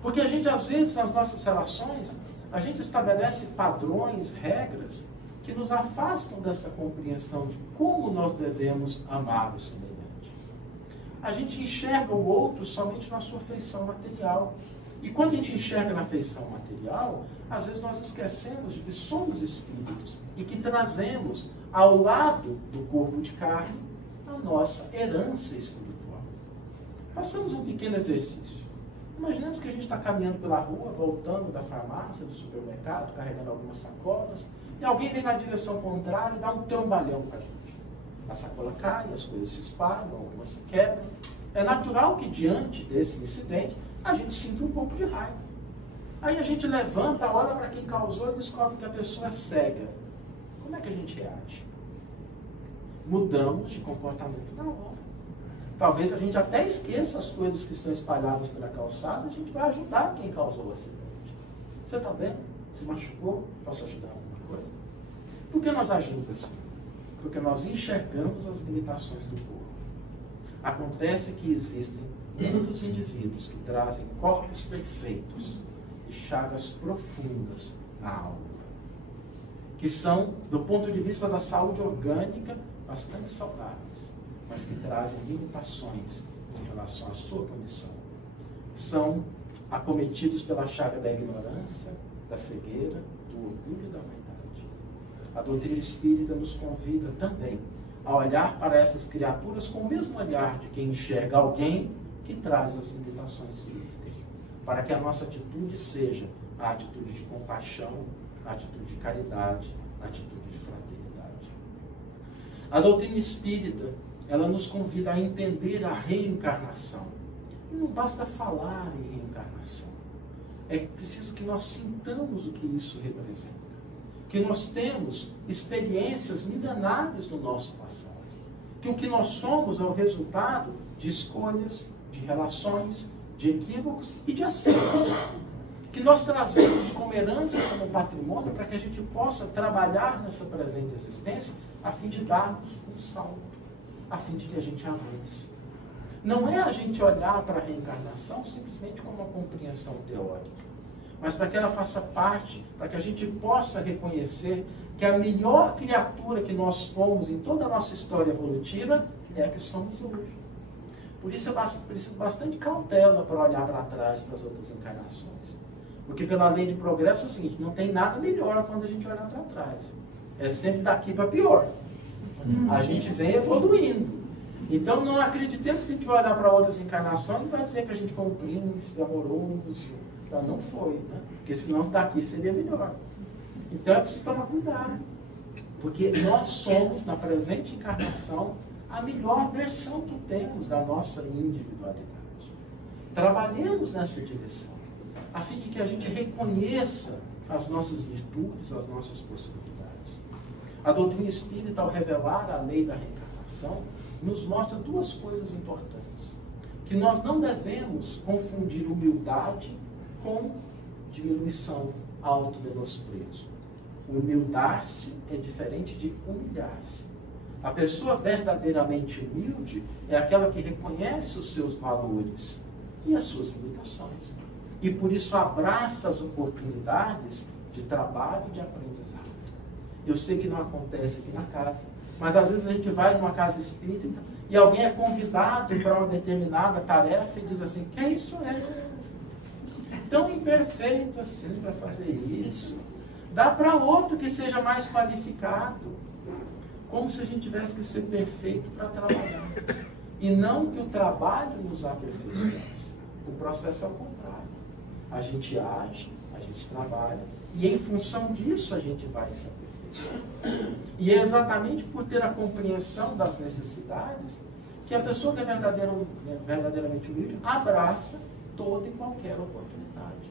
Porque a gente, às vezes, nas nossas relações, a gente estabelece padrões, regras, que nos afastam dessa compreensão de como nós devemos amar o semelhante. A gente enxerga o outro somente na sua feição material. E quando a gente enxerga na feição material, às vezes nós esquecemos de que somos espíritos e que trazemos ao lado do corpo de carne a nossa herança espiritual. Façamos um pequeno exercício. Imaginemos que a gente está caminhando pela rua, voltando da farmácia, do supermercado, carregando algumas sacolas, e alguém vem na direção contrária e dá um trombalhão para a gente. A sacola cai, as coisas se espalham, algumas se quebram. É natural que diante desse incidente a gente sinta um pouco de raiva. Aí a gente levanta, olha para quem causou e descobre que a pessoa é cega. Como é que a gente reage? Mudamos de comportamento na hora. Talvez a gente até esqueça as coisas que estão espalhadas pela calçada, a gente vai ajudar quem causou o acidente. Você está bem? Se machucou? Posso ajudar em alguma coisa? Por que nós agimos assim? Porque nós enxergamos as limitações do corpo. Acontece que existem muitos indivíduos que trazem corpos perfeitos de chagas profundas na alma, que são, do ponto de vista da saúde orgânica, bastante saudáveis, mas que trazem limitações em relação à sua condição. São acometidos pela chaga da ignorância, da cegueira, do orgulho e da vaidade. A doutrina espírita nos convida também a olhar para essas criaturas com o mesmo olhar de quem enxerga alguém que traz as limitações físicas, para que a nossa atitude seja a atitude de compaixão, a atitude de caridade, a atitude de fraternidade. A doutrina espírita, ela nos convida a entender a reencarnação. E não basta falar em reencarnação. É preciso que nós sintamos o que isso representa. Que nós temos experiências milenares no nosso passado. Que o que nós somos é o resultado de escolhas, de relações, de equívocos e de acertos. Que nós trazemos como herança, como patrimônio, para que a gente possa trabalhar nessa presente existência a fim de darmos um salto, a fim de que a gente avance. Não é a gente olhar para a reencarnação simplesmente como uma compreensão teórica, mas para que ela faça parte, para que a gente possa reconhecer que a melhor criatura que nós fomos em toda a nossa história evolutiva é a que somos hoje. Por isso é preciso bastante cautela para olhar para trás para as outras encarnações. Porque pela lei de progresso é o seguinte, não tem nada melhor quando a gente olhar para trás. É sempre daqui para pior. A gente vem evoluindo. Então não acreditemos que a gente vai olhar para outras encarnações e vai dizer que a gente foi um príncipe amoroso. Não foi, né? Porque senão daqui seria melhor. Então é preciso tomar cuidado. Porque nós somos, na presente encarnação, a melhor versão que temos da nossa individualidade. Trabalhemos nessa direção, a fim de que a gente reconheça as nossas virtudes, as nossas possibilidades. A doutrina espírita, ao revelar a lei da reencarnação, nos mostra duas coisas importantes. Que nós não devemos confundir humildade com diminuição, auto-menosprezo. Humildar-se é diferente de humilhar-se. A pessoa verdadeiramente humilde é aquela que reconhece os seus valores e as suas limitações. E por isso abraça as oportunidades de trabalho e de aprendizado. Eu sei que não acontece aqui na casa, mas às vezes a gente vai numa casa espírita e alguém é convidado para uma determinada tarefa e diz assim, quem sou eu? Tão imperfeito assim para fazer isso. Dá para outro que seja mais qualificado. Como se a gente tivesse que ser perfeito para trabalhar. E não que o trabalho nos aperfeiçoasse. O processo é o contrário. A gente age, a gente trabalha, e em função disso a gente vai se aperfeiçoar. E é exatamente por ter a compreensão das necessidades que a pessoa que é verdadeiramente humilde abraça toda e qualquer oportunidade.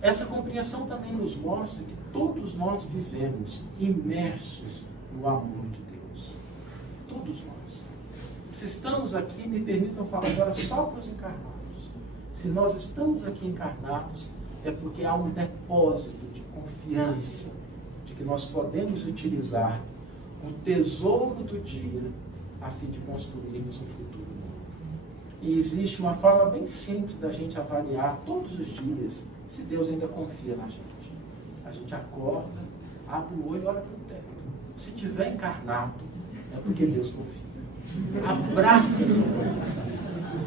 Essa compreensão também nos mostra que todos nós vivemos imersos no amor de Deus. Todos nós. Se estamos aqui, me permitam falar agora só para os encarnados. Se nós estamos aqui encarnados, é porque há um depósito de confiança de que nós podemos utilizar o tesouro do dia a fim de construirmos um futuro novo. E existe uma forma bem simples da gente avaliar todos os dias se Deus ainda confia na gente. A gente acorda, abre o olho e olha para o teto. Se tiver encarnado, é porque Deus confia. Abraça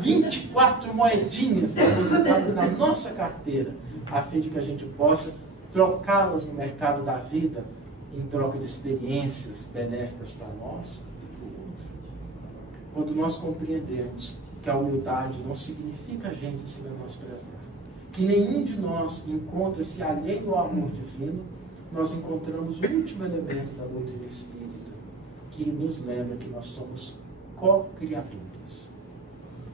24 moedinhas depositadas na nossa carteira, a fim de que a gente possa trocá-las no mercado da vida em troca de experiências benéficas para nós e para o outro. Quando nós compreendemos que a humildade não significa a gente se menosprezar, que nenhum de nós encontra-se alheio ao amor divino, nós encontramos o último elemento da doutrina espírita, que nos lembra que nós somos co-criadores.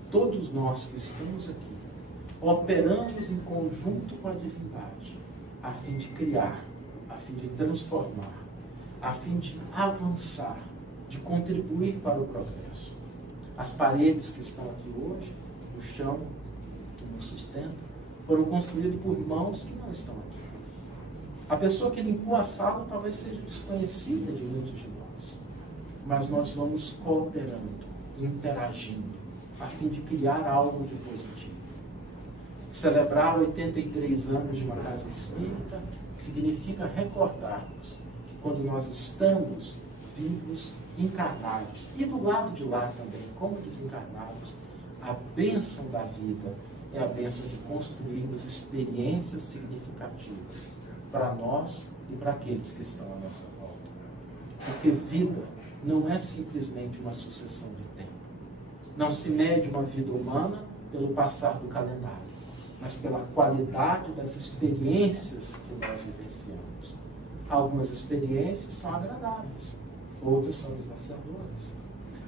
Todos nós que estamos aqui, operamos em conjunto com a divindade, a fim de criar, a fim de transformar, a fim de avançar, de contribuir para o progresso. As paredes que estão aqui hoje, o chão que nos sustenta, foram construídas por mãos que não estão aqui. A pessoa que limpou a sala talvez seja desconhecida de muitos de nós, mas nós vamos cooperando, interagindo, a fim de criar algo de positivo. Celebrar 83 anos de uma casa espírita significa recordarmos que quando nós estamos vivos, encarnados, e do lado de lá também, como desencarnados, a bênção da vida é a bênção de construirmos experiências significativas para nós e para aqueles que estão à nossa volta. Porque vida não é simplesmente uma sucessão de tempo. Não se mede uma vida humana pelo passar do calendário, mas pela qualidade das experiências que nós vivenciamos. Algumas experiências são agradáveis, outras são desafiadoras.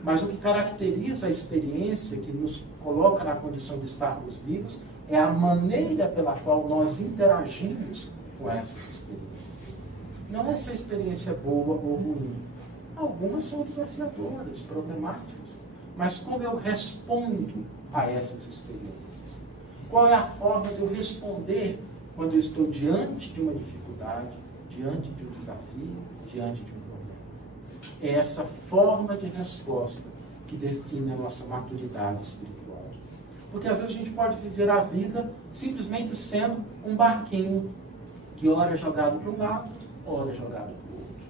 Mas o que caracteriza a experiência que nos coloca na condição de estarmos vivos é a maneira pela qual nós interagimos com essas experiências. Não é se a experiência é boa ou ruim. Algumas são desafiadoras, problemáticas. Mas como eu respondo a essas experiências? Qual é a forma de eu responder quando eu estou diante de uma dificuldade, diante de um desafio, diante de um problema? É essa forma de resposta que define a nossa maturidade espiritual. Porque às vezes a gente pode viver a vida simplesmente sendo um barquinho que ora é jogado para um lado, ora é jogado para o outro.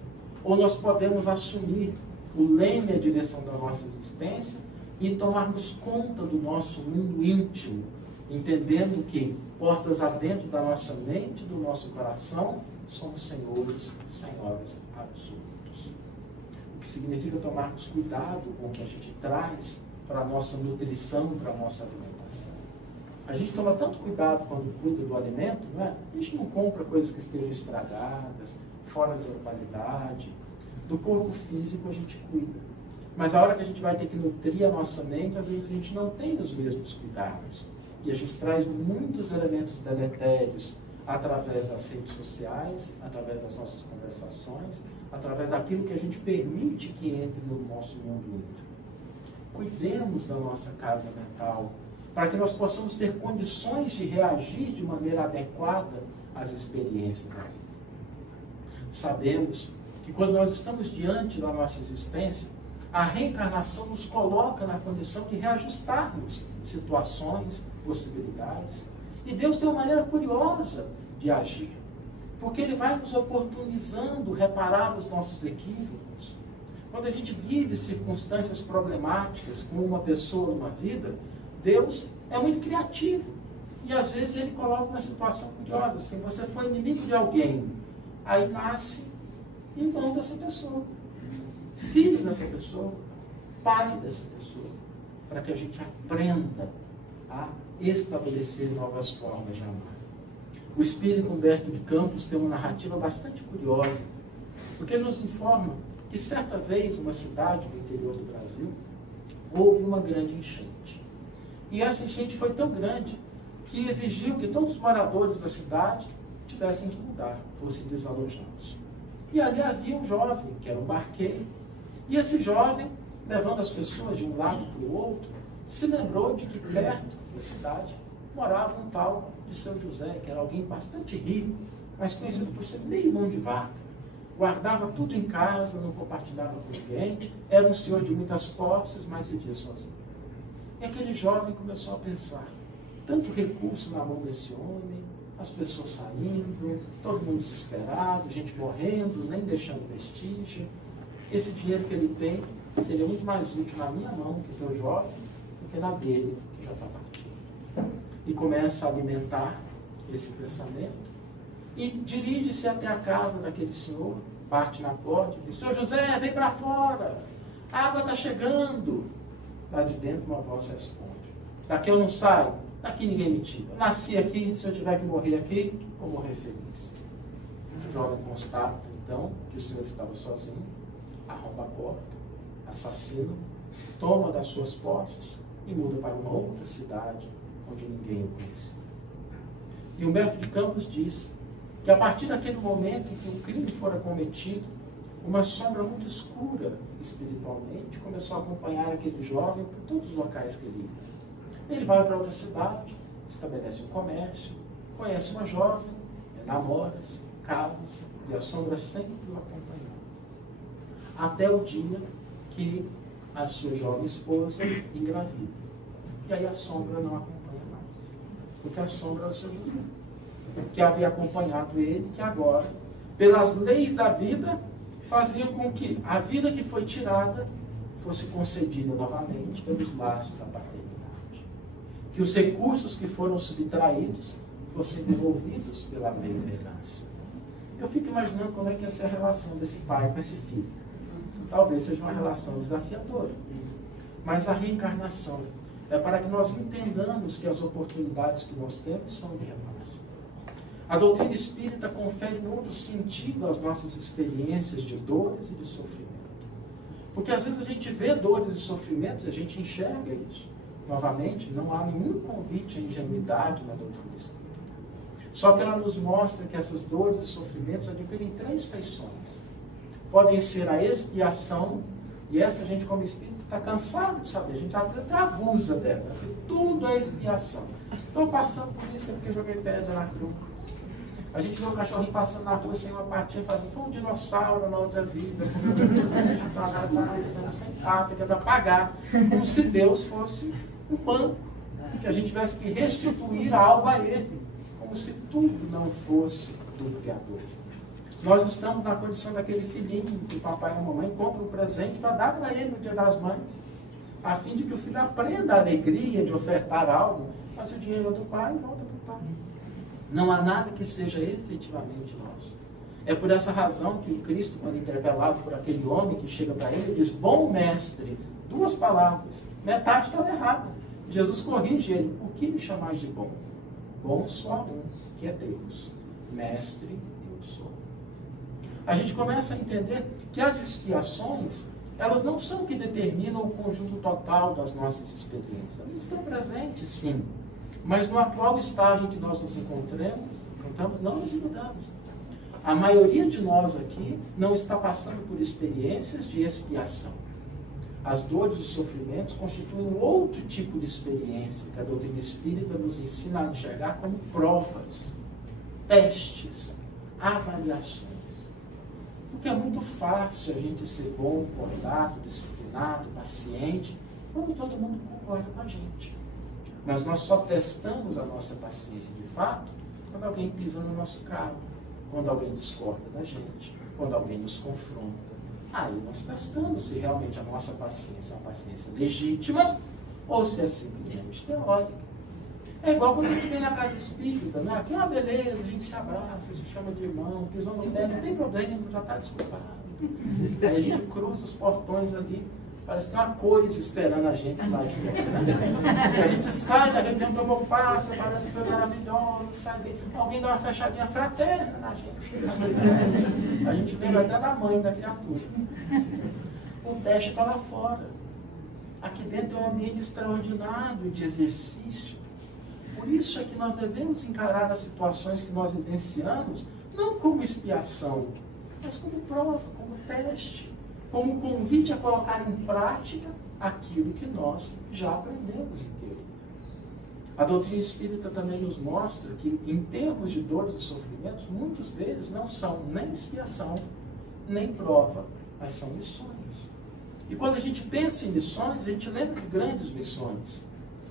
Ou nós podemos assumir o leme e a direção da nossa existência e tomarmos conta do nosso mundo íntimo, entendendo que, portas adentro da nossa mente, do nosso coração, somos senhores e senhoras absolutos. O que significa tomarmos cuidado com o que a gente traz para a nossa nutrição, para a nossa alimentação. A gente toma tanto cuidado quando cuida do alimento, não é? A gente não compra coisas que estejam estragadas, fora de qualidade. Do corpo físico a gente cuida. Mas a hora que a gente vai ter que nutrir a nossa mente, às vezes a gente não tem os mesmos cuidados. E a gente traz muitos elementos deletérios através das redes sociais, através das nossas conversações, através daquilo que a gente permite que entre no nosso mundo íntimo. Cuidemos da nossa casa mental, para que nós possamos ter condições de reagir de maneira adequada às experiências da vida. Sabemos que quando nós estamos diante da nossa existência, a reencarnação nos coloca na condição de reajustarmos situações, possibilidades. E Deus tem uma maneira curiosa de agir, porque Ele vai nos oportunizando reparar os nossos equívocos. Quando a gente vive circunstâncias problemáticas com uma pessoa numa vida, Deus é muito criativo. E às vezes Ele coloca uma situação curiosa, assim, você foi inimigo de alguém, aí nasce irmão dessa pessoa, filho dessa pessoa, pai dessa pessoa, para que a gente aprenda a estabelecer novas formas de amar. O espírito Humberto de Campos tem uma narrativa bastante curiosa, porque ele nos informa que certa vez, numa cidade do interior do Brasil, houve uma grande enchente. E essa enchente foi tão grande que exigiu que todos os moradores da cidade tivessem que mudar, fossem desalojados. E ali havia um jovem, que era um barqueiro, e esse jovem, levando as pessoas de um lado para o outro, se lembrou de que perto da cidade morava um tal de Seu José, que era alguém bastante rico, mas conhecido por ser meio mão de vaca. Guardava tudo em casa, não compartilhava com ninguém, era um senhor de muitas posses, mas vivia sozinho. E aquele jovem começou a pensar, tanto recurso na mão desse homem, as pessoas saindo, todo mundo desesperado, gente morrendo, nem deixando vestígio. Esse dinheiro que ele tem seria muito mais útil na minha mão, que teu jovem, do que na dele, que já está partindo. E começa a alimentar esse pensamento e dirige-se até a casa daquele senhor, bate na porta e diz, Seu José, vem para fora, a água está chegando. Lá de dentro uma voz responde, daqui eu não saio, daqui ninguém me tira. Eu nasci aqui, se eu tiver que morrer aqui, vou morrer feliz. O jovem constata, então, que o senhor estava sozinho, arromba a porta, assassina, toma das suas posses e muda para uma outra cidade onde ninguém o conhecia. E Humberto de Campos diz que a partir daquele momento em que o crime fora cometido, uma sombra muito escura espiritualmente começou a acompanhar aquele jovem por todos os locais que ele ia. Ele vai para outra cidade, estabelece um comércio, conhece uma jovem, namora-se, casa-se, e a sombra sempre o acompanhou. Até o dia que a sua jovem esposa engravida. E aí a sombra não acompanha mais. do que a sombra do seu José, que havia acompanhado ele, que agora, pelas leis da vida, faziam com que a vida que foi tirada fosse concedida novamente pelos laços da paternidade. Que os recursos que foram subtraídos fossem devolvidos pela lei da herança. Eu fico imaginando como é que ia ser a relação desse pai com esse filho. Talvez seja uma relação desafiadora. Mas a reencarnação é para que nós entendamos que as oportunidades que nós temos são de reparação. A doutrina espírita confere um outro sentido às nossas experiências de dores e de sofrimento. Porque às vezes a gente vê dores e sofrimentos e a gente enxerga isso. Novamente, não há nenhum convite à ingenuidade na doutrina espírita. Só que ela nos mostra que essas dores e sofrimentos adquirem três feições. Podem ser a expiação, e essa a gente como espírito está cansado de saber, a gente até abusa dela, porque tudo é expiação. Estou passando por isso é porque joguei pedra na cruz. A gente vê um cachorrinho passando na rua sem uma patinha e fala assim, foi um dinossauro na outra vida. Está nascendo sem pata, que é para pagar. Como se Deus fosse um banco, que a gente tivesse que restituir algo a ele. Como se tudo não fosse do Criador. Nós estamos na condição daquele filhinho que o papai e a mamãe compram um presente para dar para ele no Dia das Mães, a fim de que o filho aprenda a alegria de ofertar algo, mas o dinheiro é do pai e volta para o pai. Não há nada que seja efetivamente nosso. É por essa razão que o Cristo, quando interpelado por aquele homem que chega para ele, diz, bom mestre, duas palavras, metade estava errada. Jesus corrige ele, por que me chamais de bom? Bom só um, que é Deus. Mestre, eu sou. A gente começa a entender que as expiações, elas não são o que determinam o conjunto total das nossas experiências. Elas estão presentes, sim. Mas no atual estágio em que nós nos encontramos, não nos iludamos. A maioria de nós aqui não está passando por experiências de expiação. As dores e os sofrimentos constituem um outro tipo de experiência que a doutrina espírita nos ensina a enxergar como provas, testes, avaliações. Porque é muito fácil a gente ser bom, cordato, disciplinado, paciente, quando todo mundo concorda com a gente. Mas nós só testamos a nossa paciência de fato quando alguém pisa no nosso carro, quando alguém discorda da gente, quando alguém nos confronta. Aí nós testamos se realmente a nossa paciência é uma paciência legítima ou se é simplesmente teórica. É igual quando a gente vem na casa espírita, né? Aqui é uma beleza, a gente se abraça, se chama de irmão, pisou no pé, não tem problema, já está desculpado. Aí a gente cruza os portões ali, parece que tem uma coisa esperando a gente lá de fora. E a gente sai da reunião, tomou passa, parece que foi maravilhoso, sai, alguém dá uma fechadinha fraterna na gente. A gente vem até da mãe da criatura. O teste está lá fora. Aqui dentro é um ambiente extraordinário de exercício. Por isso é que nós devemos encarar as situações que nós vivenciamos, não como expiação, mas como prova, como teste, como convite a colocar em prática aquilo que nós já aprendemos em teoria. A doutrina espírita também nos mostra que, em termos de dores e sofrimentos, muitos deles não são nem expiação, nem prova, mas são missões. E quando a gente pensa em missões, a gente lembra de grandes missões.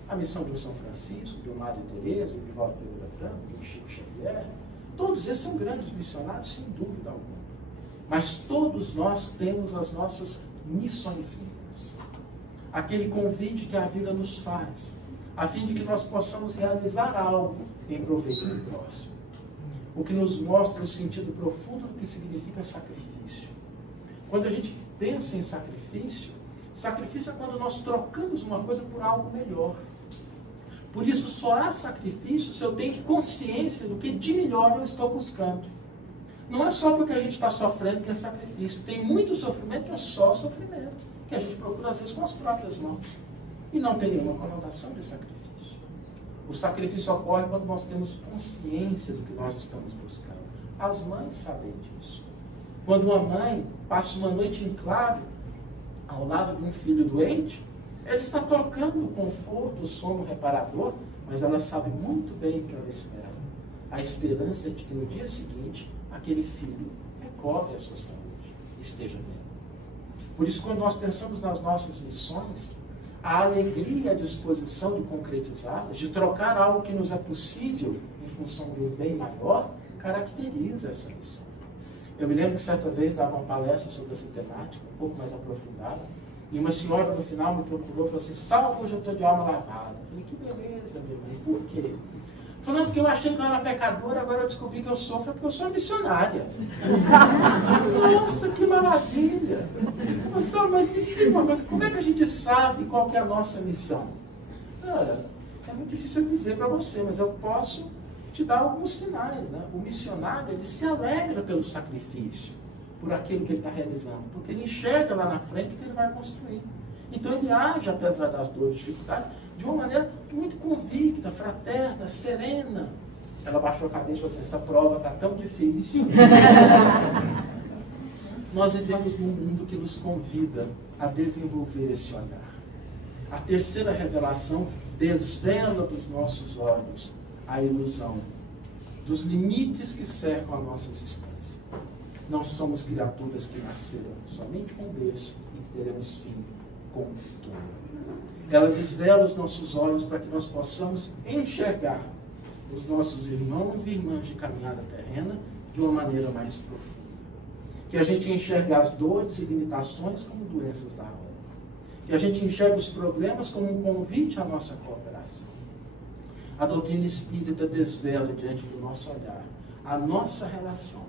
A missão de um São Francisco, de um Mário Teresa, de um Divaldo Pereira Franco, de um Chico Xavier, todos esses são grandes missionários, sem dúvida alguma. Mas todos nós temos as nossas missõezinhas. Aquele convite que a vida nos faz, a fim de que nós possamos realizar algo em proveito do próximo. O que nos mostra o sentido profundo do que significa sacrifício. Quando a gente pensa em sacrifício, sacrifício é quando nós trocamos uma coisa por algo melhor. Por isso, só há sacrifício se eu tenho consciência do que de melhor eu estou buscando. Não é só porque a gente está sofrendo que é sacrifício. Tem muito sofrimento que é só sofrimento, que a gente procura às vezes com as próprias mãos. E não tem nenhuma conotação de sacrifício. O sacrifício ocorre quando nós temos consciência do que nós estamos buscando. As mães sabem disso. Quando uma mãe passa uma noite em claro ao lado de um filho doente, ela está trocando o conforto, o sono reparador, mas ela sabe muito bem o que ela espera. A esperança de que no dia seguinte, aquele filho recobre a sua saúde e esteja bem. Por isso, quando nós pensamos nas nossas missões, a alegria e a disposição de concretizá-las, de trocar algo que nos é possível em função de um bem maior, caracteriza essa missão. Eu me lembro que certa vez dava uma palestra sobre essa temática, um pouco mais aprofundada, e uma senhora no final me procurou e falou assim: Saulo, hoje eu estou de alma lavada. Eu falei: que beleza, meu irmão, por quê? Falando que eu achei que eu era pecadora, agora eu descobri que eu sofro porque eu sou missionária. Nossa, que maravilha! Eu falei: mas me explica uma coisa, como é que a gente sabe qual que é a nossa missão? Cara, é muito difícil eu dizer para você, mas eu posso te dar alguns sinais, né? O missionário, ele se alegra pelo sacrifício, por aquilo que ele está realizando, porque ele enxerga lá na frente o que ele vai construir. Então ele age, apesar das dores e dificuldades, de uma maneira muito convicta, fraterna, serena. Ela baixou a cabeça e falou assim: essa prova está tão difícil. Nós vivemos num mundo que nos convida a desenvolver esse olhar. A terceira revelação desvela dos nossos olhos a ilusão dos limites que cercam a nossa existência. Não somos criaturas que nasceram somente com berço e que teremos fim com tudo. Ela desvela os nossos olhos para que nós possamos enxergar os nossos irmãos e irmãs de caminhada terrena de uma maneira mais profunda. Que a gente enxergue as dores e limitações como doenças da alma. Que a gente enxergue os problemas como um convite à nossa cooperação. A doutrina espírita desvela diante do nosso olhar a nossa relação,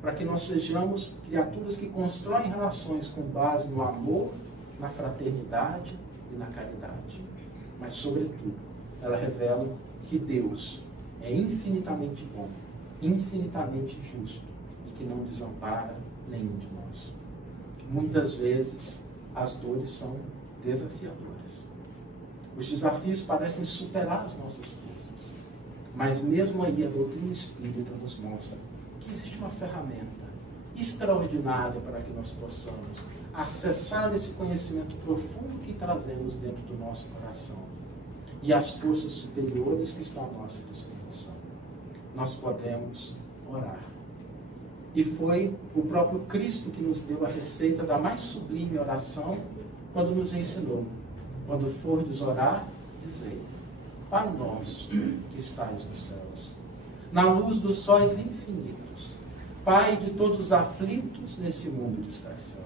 para que nós sejamos criaturas que constroem relações com base no amor, na fraternidade e na caridade. Mas, sobretudo, ela revela que Deus é infinitamente bom, infinitamente justo e que não desampara nenhum de nós. Muitas vezes, as dores são desafiadoras. Os desafios parecem superar as nossas forças. Mas mesmo aí a doutrina espírita nos mostra que existe uma ferramenta extraordinária para que nós possamos acessar esse conhecimento profundo que trazemos dentro do nosso coração e as forças superiores que estão à nossa disposição. Nós podemos orar. E foi o próprio Cristo que nos deu a receita da mais sublime oração quando nos ensinou: quando fordes orar, dizei: Pai nosso que estais nos céus, na luz dos sóis infinitos, Pai de todos os aflitos nesse mundo desgraciado,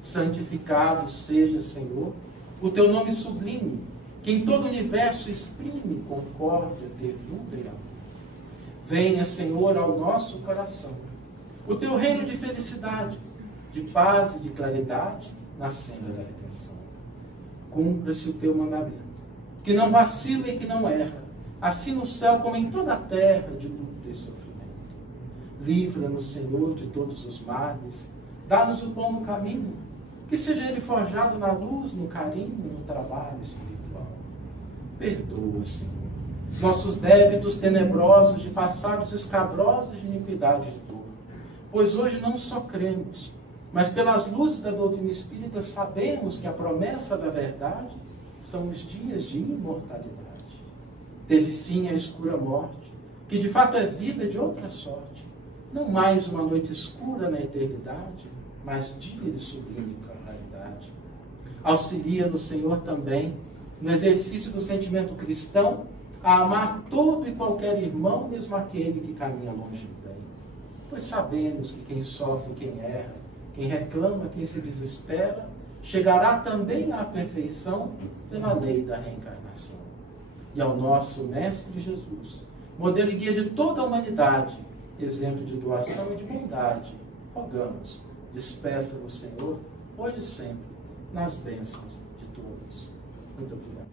santificado seja, Senhor, o teu nome sublime, que em todo o universo exprime concórdia, ternura e amor. Venha, Senhor, ao nosso coração o teu reino de felicidade, de paz e de claridade na senda da redenção. Cumpra-se o teu mandamento, que não vacila e que não erra, assim no céu como em toda a terra, de luta e sofrimento. Livra-nos, Senhor, de todos os males, dá-nos o pão no caminho, que seja ele forjado na luz, no carinho, no trabalho espiritual. Perdoa, Senhor, nossos débitos tenebrosos de passados escabrosos de iniquidade e de dor, pois hoje não só cremos, mas pelas luzes da doutrina espírita sabemos que a promessa da verdade são os dias de imortalidade. Teve fim a escura morte, que de fato é vida de outra sorte, não mais uma noite escura na eternidade, mas dia de sublime claridade. Auxilia-nos, Senhor, também, no exercício do sentimento cristão, a amar todo e qualquer irmão, mesmo aquele que caminha longe do bem. Pois sabemos que quem sofre, quem erra, quem reclama, quem se desespera, chegará também à perfeição pela lei da reencarnação. E ao nosso Mestre Jesus, modelo e guia de toda a humanidade, exemplo de doação e de bondade, rogamos, despeça-nos, Senhor, hoje e sempre, nas bênçãos de todos. Muito obrigado.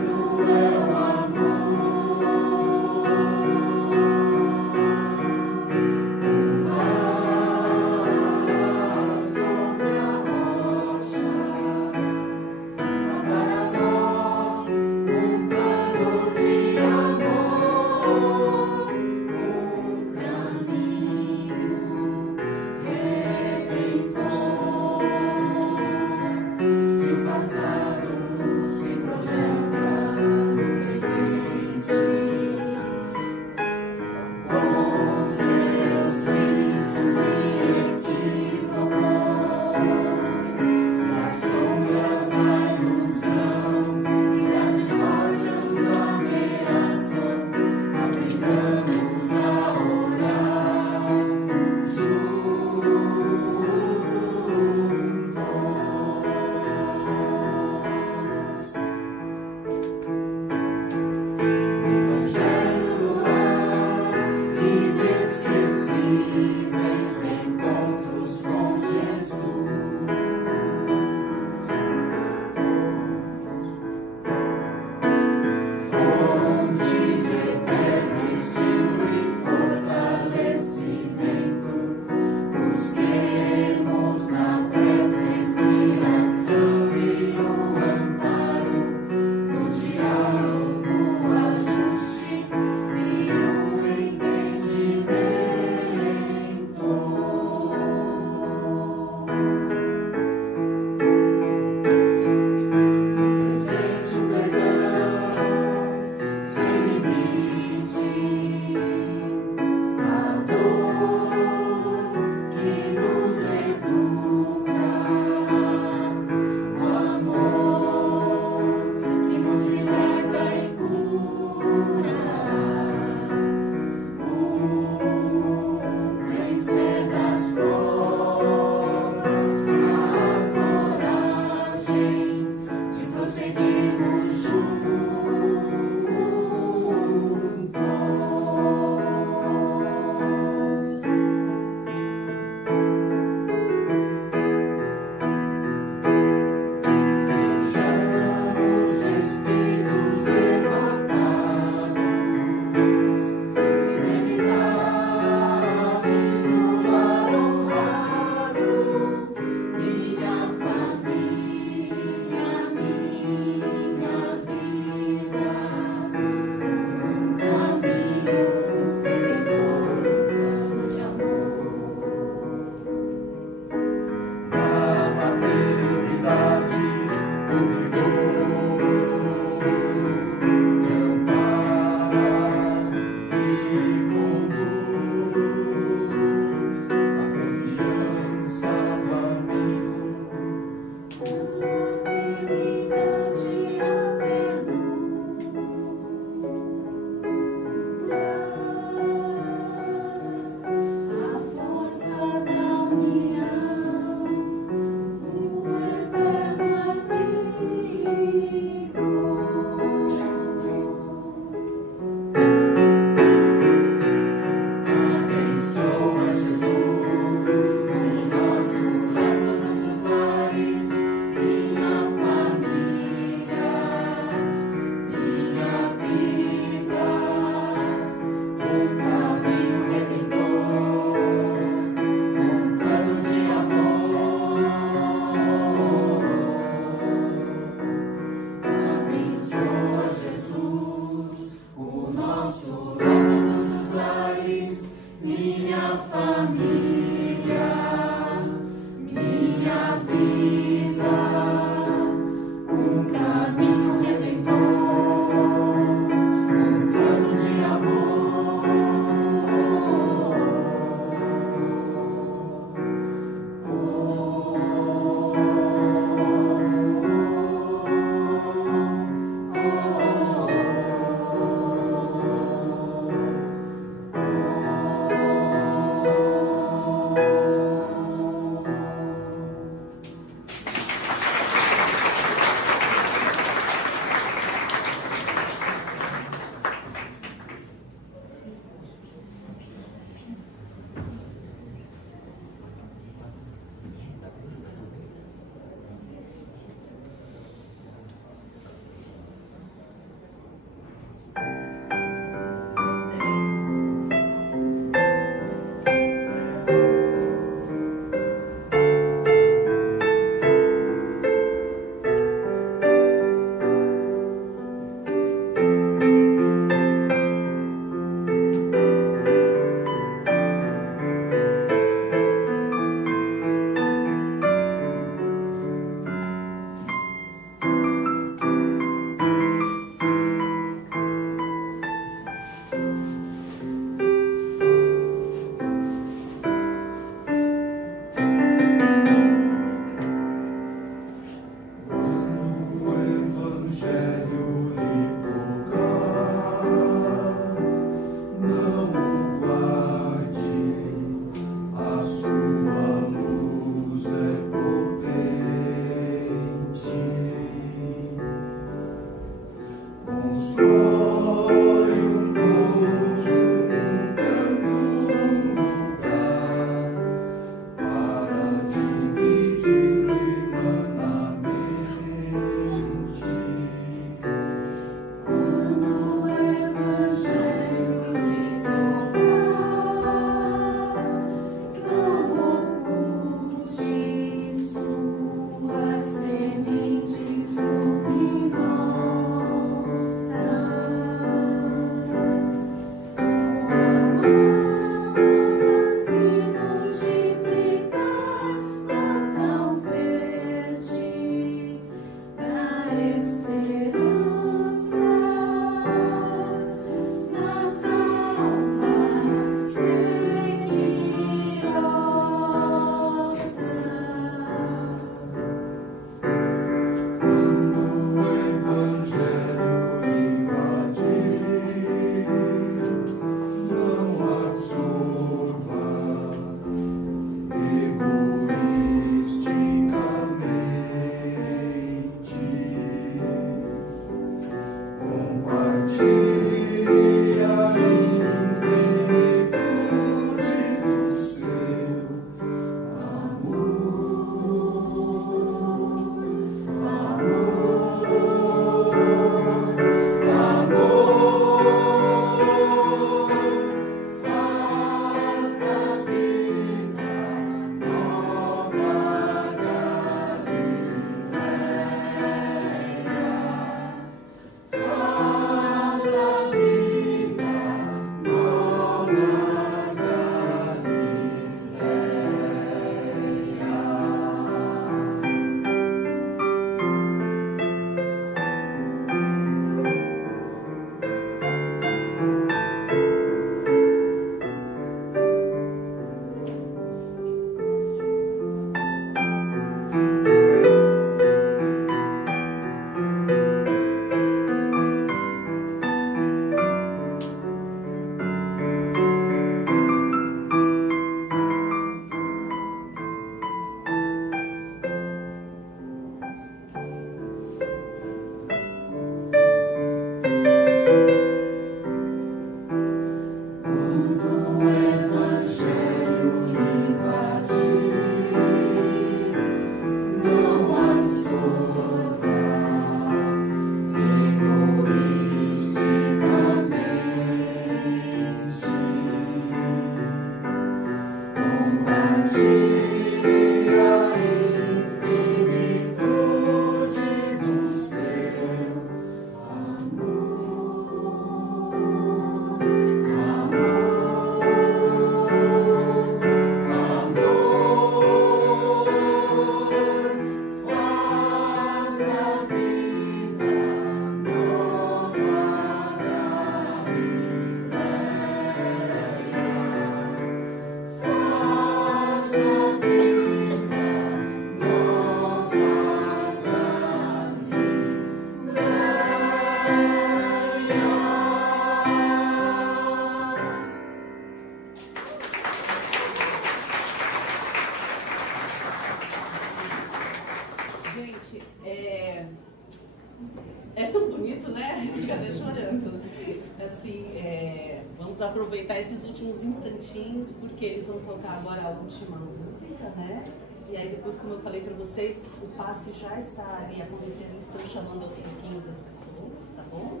Aproveitar esses últimos instantinhos, porque eles vão tocar agora a última música, né? E aí depois, como eu falei para vocês, o passe já está ali acontecendo, estão chamando aos pouquinhos as pessoas, tá bom?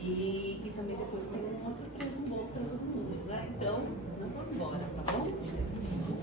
E também depois tem uma surpresa em volta para todo mundo, né? Então, não vou embora, tá bom?